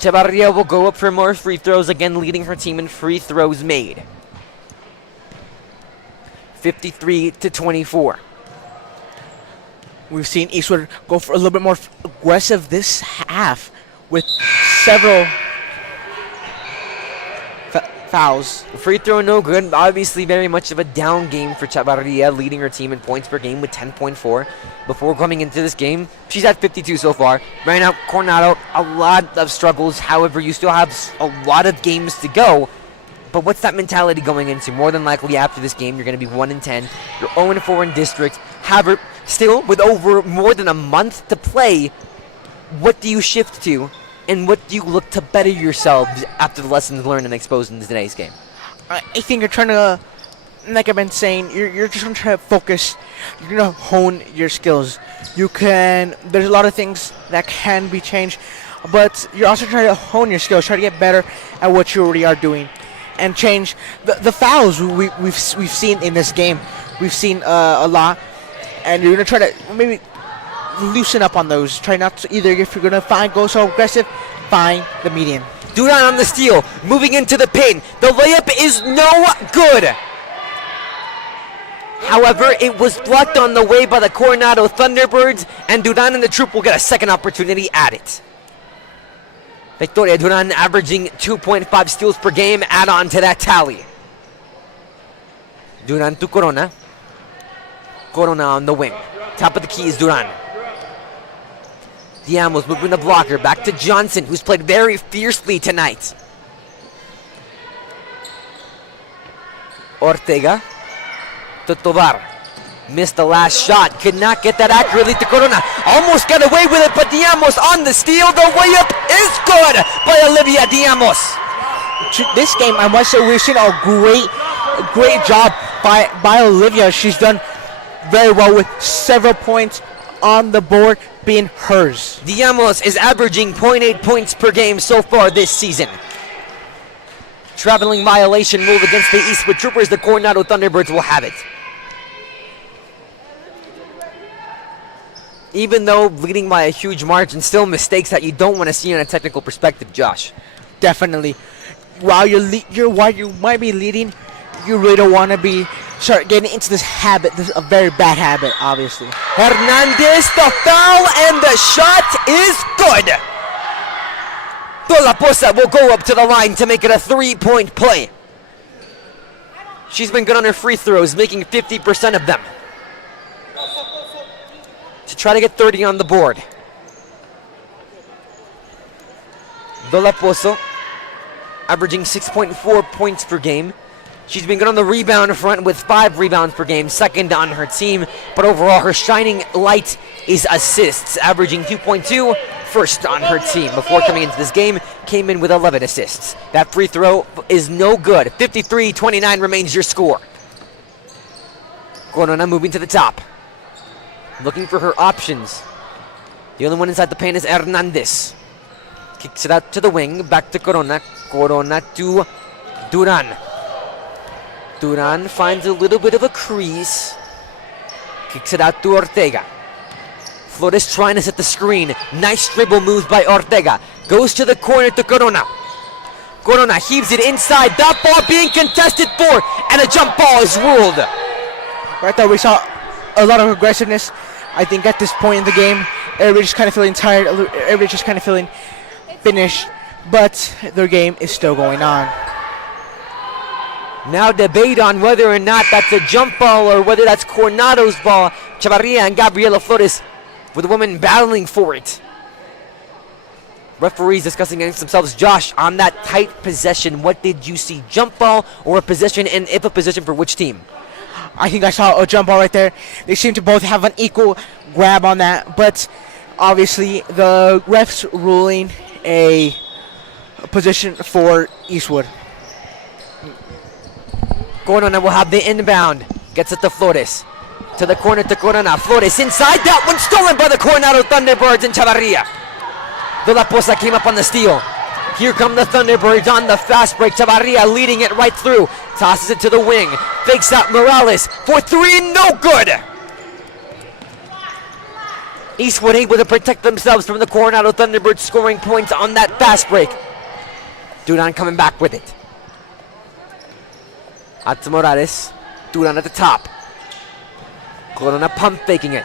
Chavarria will go up for more free throws, again leading her team in free throws made. 53-24. We've seen Eastwood go for a little bit more aggressive this half with several fouls. Free throw no good. Obviously very much of a down game for Chavarria, leading her team in points per game with 10.4. Before coming into this game, she's at 52 so far. Right now, Coronado, a lot of struggles. However, you still have a lot of games to go. But what's that mentality going into? More than likely after this game, you're going to be 1-10. You're 0-4 in district. However, still with over more than a month to play, what do you shift to? And what do you look to better yourselves after the lessons learned and exposed in today's game? I think you're trying to, like I've been saying, you're just going to try to focus. You're going to hone your skills. There's a lot of things that can be changed, but you're also trying to hone your skills, try to get better at what you already are doing, and change the fouls we've seen in this game. We've seen a lot, and you're going to try to maybe loosen up on those. Try not to either, if you're going to go so aggressive, find the median. Duran on the steal, moving into the pin. The layup is no good. However, it was blocked on the way by the Coronado Thunderbirds, and Duran and the troop will get a second opportunity at it. Victoria Duran averaging 2.5 steals per game, add on to that tally. Duran to Corona. Corona on the wing. Top of the key is Duran. Diamos moving the blocker. Back to Johnson, who's played very fiercely tonight. Ortega to Tovar. Missed the last shot. Could not get that accurately to Corona. Almost got away with it, but Diamos on the steal. The layup is good by Olivia Diamos. This game, I must say, we've seen a great job by Olivia. She's done very well with several points on the board being hers. Diamos is averaging 0.8 points per game so far this season. Traveling violation rule against the Eastwood Troopers. The Coronado Thunderbirds will have it. Even though leading by a huge margin, still mistakes that you don't want to see in a technical perspective, Josh. Definitely. While you might be leading, you really don't want to start getting into this habit. This is a very bad habit, obviously. Hernandez, the foul, and the shot is good. De La Poza will go up to the line to make it a 3-point play. She's been good on her free throws, making 50% of them. To try to get 30 on the board. De La Poza averaging 6.4 points per game. She's been good on the rebound front with 5 rebounds per game, second on her team. But overall, her shining light is assists, averaging 2.2, first on her team. Before coming into this game, came in with 11 assists. That free throw is no good. 53-29 remains your score. Corona moving to the top. Looking for her options. The only one inside the paint is Hernandez. Kicks it out to the wing, back to Corona. Corona to Duran. Duran finds a little bit of a crease. Kicks it out to Ortega. Flores trying to set the screen. Nice dribble moves by Ortega. Goes to the corner to Corona. Corona heaves it inside. That ball being contested for, and a jump ball is ruled. Right there, we saw a lot of aggressiveness. I think at this point in the game, everybody's just kind of feeling tired. Everybody's just kind of feeling finished. But their game is still going on. Now debate on whether or not that's a jump ball or whether that's Coronado's ball. Chavarria and Gabriela Flores with the women battling for it. Referees discussing against themselves. Josh, on that tight possession, what did you see? Jump ball or a possession, and if a possession for which team? I think I saw a jump ball right there. They seem to both have an equal grab on that, but obviously the refs ruling a position for Eastwood. Corona will have the inbound. Gets it to Flores. To the corner to Corona. Flores inside. That one stolen by the Coronado Thunderbirds and Chavarria. De La Poza came up on the steal. Here come the Thunderbirds on the fast break. Chavarria leading it right through. Tosses it to the wing. Fakes out Morales for 3. No good. Eastwood able to protect themselves from the Coronado Thunderbirds scoring points on that fast break. Duran coming back with it. Out to Morales. Duran at the top. Corona pump faking it.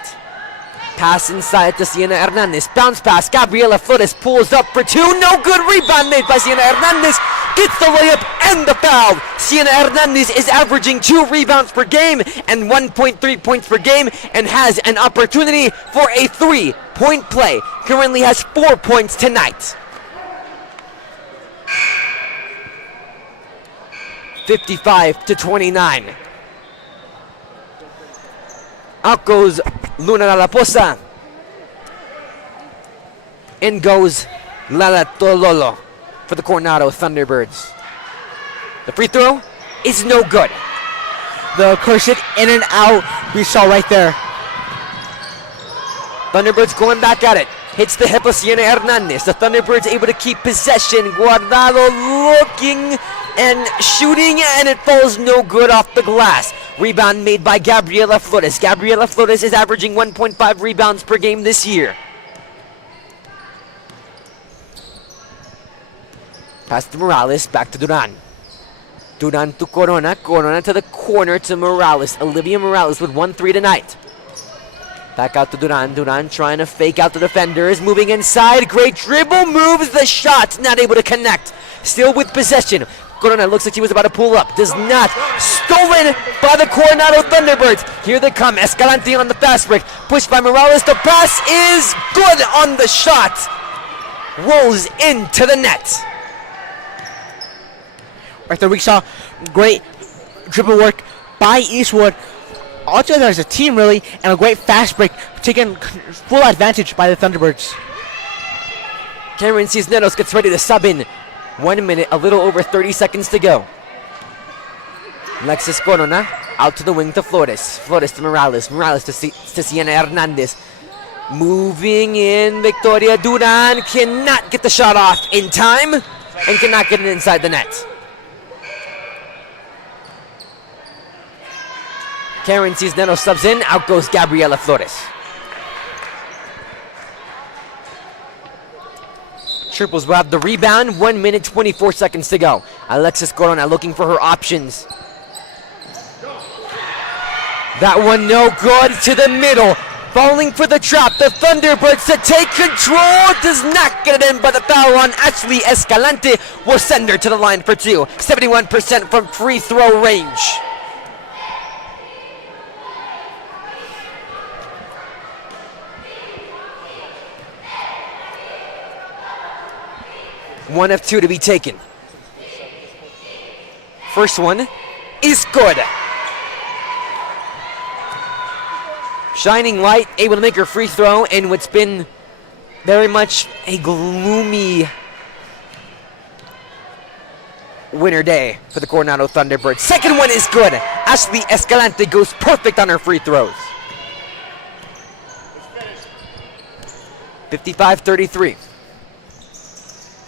Pass inside to Sienna Hernandez. Bounce pass. Gabriela Flores pulls up for 2. No good. Rebound made by Sienna Hernandez. Gets the layup and the foul. Sienna Hernandez is averaging 2 rebounds per game and 1.3 points per game and has an opportunity for a 3-point play. Currently has 4 points tonight. 55-29. Out goes Luna La Poza. In goes Lala Tololo for the Coronado Thunderbirds. The free throw is no good. The corset in and out we saw right there. Thunderbirds going back at it. Hits the hip of Sienna Hernandez. The Thunderbirds able to keep possession. Guardado looking and shooting, and it falls no good off the glass. Rebound made by Gabriela Flores. Gabriela Flores is averaging 1.5 rebounds per game this year. Pass to Morales, back to Duran. Duran to Corona. Corona to the corner to Morales. Olivia Morales with 1-3 tonight. Back out to Duran. Duran trying to fake out the defenders. Moving inside. Great dribble. Moves the shot. Not able to connect. Still with possession. Coronado looks like he was about to pull up. Does not. Stolen by the Coronado Thunderbirds. Here they come. Escalante on the fast break. Pushed by Morales. The pass is good on the shot. Rolls into the net. Right there we saw great dribble work by Eastwood. All together as a team, really, and a great fast break, taking full advantage by the Thunderbirds. Cameron Cisneros gets ready to sub in. 1 minute, a little over 30 seconds to go. Alexis Corona out to the wing to Flores. Flores to Morales. Morales to Siena Hernandez. Moving in, Victoria Duran cannot get the shot off in time and cannot get it inside the net. Karen Cisneros subs in, out goes Gabriela Flores. Triples will have the rebound, 1 minute, 24 seconds to go. Alexis Corona looking for her options. That one no good, to the middle. Falling for the trap, the Thunderbirds to take control. Does not get it in, but the foul on Ashley Escalante will send her to the line for two. 71% from free throw range. One of two to be taken. First one is good. Shining light, able to make her free throw in what's been very much a gloomy winter day for the Coronado Thunderbirds. Second one is good. Ashley Escalante goes perfect on her free throws. 55-33.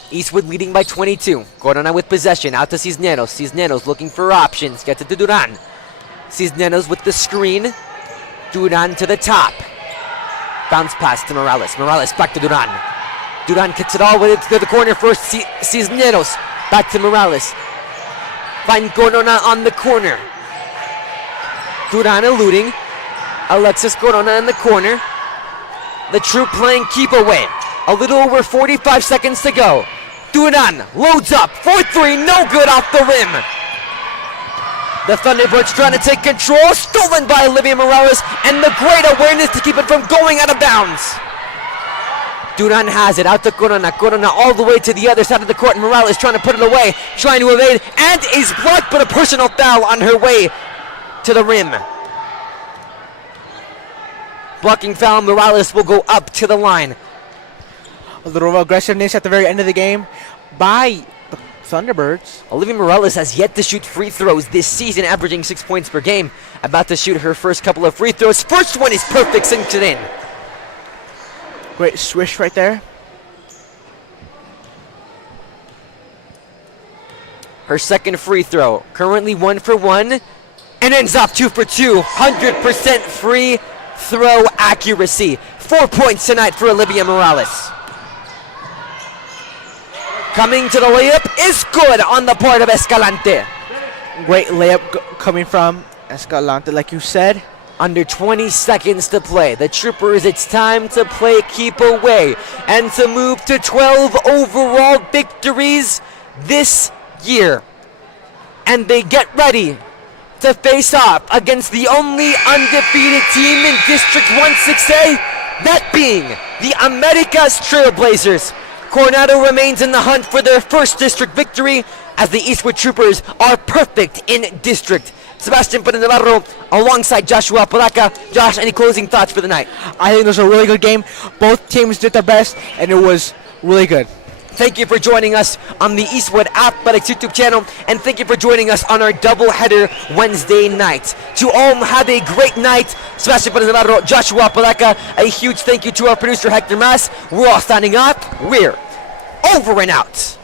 Eastwood leading by 22. Corona with possession, out to Cisneros. Cisneros looking for options, gets it to Duran. Cisneros with the screen. Duran to the top. Bounce pass to Morales. Morales back to Duran. Duran kicks it all with it to the corner first. Cisneros back to Morales. Find Corona on the corner. Duran eluding. Alexis Corona in the corner. The troop playing keep away. A little over 45 seconds to go. Duran loads up. 4-3, no good off the rim. The Thunderbirds trying to take control. Stolen by Olivia Morales. And the great awareness to keep it from going out of bounds. Duran has it out to Corona. Corona all the way to the other side of the court. Morales trying to put it away. Trying to evade. And is blocked, but a personal foul on her way to the rim. Blocking foul. Morales will go up to the line. A little aggressiveness at the very end of the game by the Thunderbirds. Olivia Morales has yet to shoot free throws this season, averaging 6 points per game. About to shoot her first couple of free throws. First one is perfect, sinks it in. Great swish right there. Her second free throw, currently 1 for 1, and ends off 2 for 2. 100% free throw accuracy. 4 points tonight for Olivia Morales. Coming to the layup is good on the part of Escalante. Great layup coming from Escalante, like you said. Under 20 seconds to play. The Troopers, it's time to play keep away and to move to 12 overall victories this year. And they get ready to face off against the only undefeated team in District 1-6A, that being the Americas Trailblazers. Coronado remains in the hunt for their first district victory as the Eastwood Troopers are perfect in district. Sebastian Navarro alongside Joshua Polaca. Josh, any closing thoughts for the night? I think it was a really good game. Both teams did their best, and it was really good. Thank you for joining us on the Eastwood Athletics YouTube channel, and thank you for joining us on our doubleheader Wednesday night. To all, have a great night. Sebastian Navarro, Joshua Polaca, a huge thank you to our producer Hector Mas. We're all signing off. We're over and out.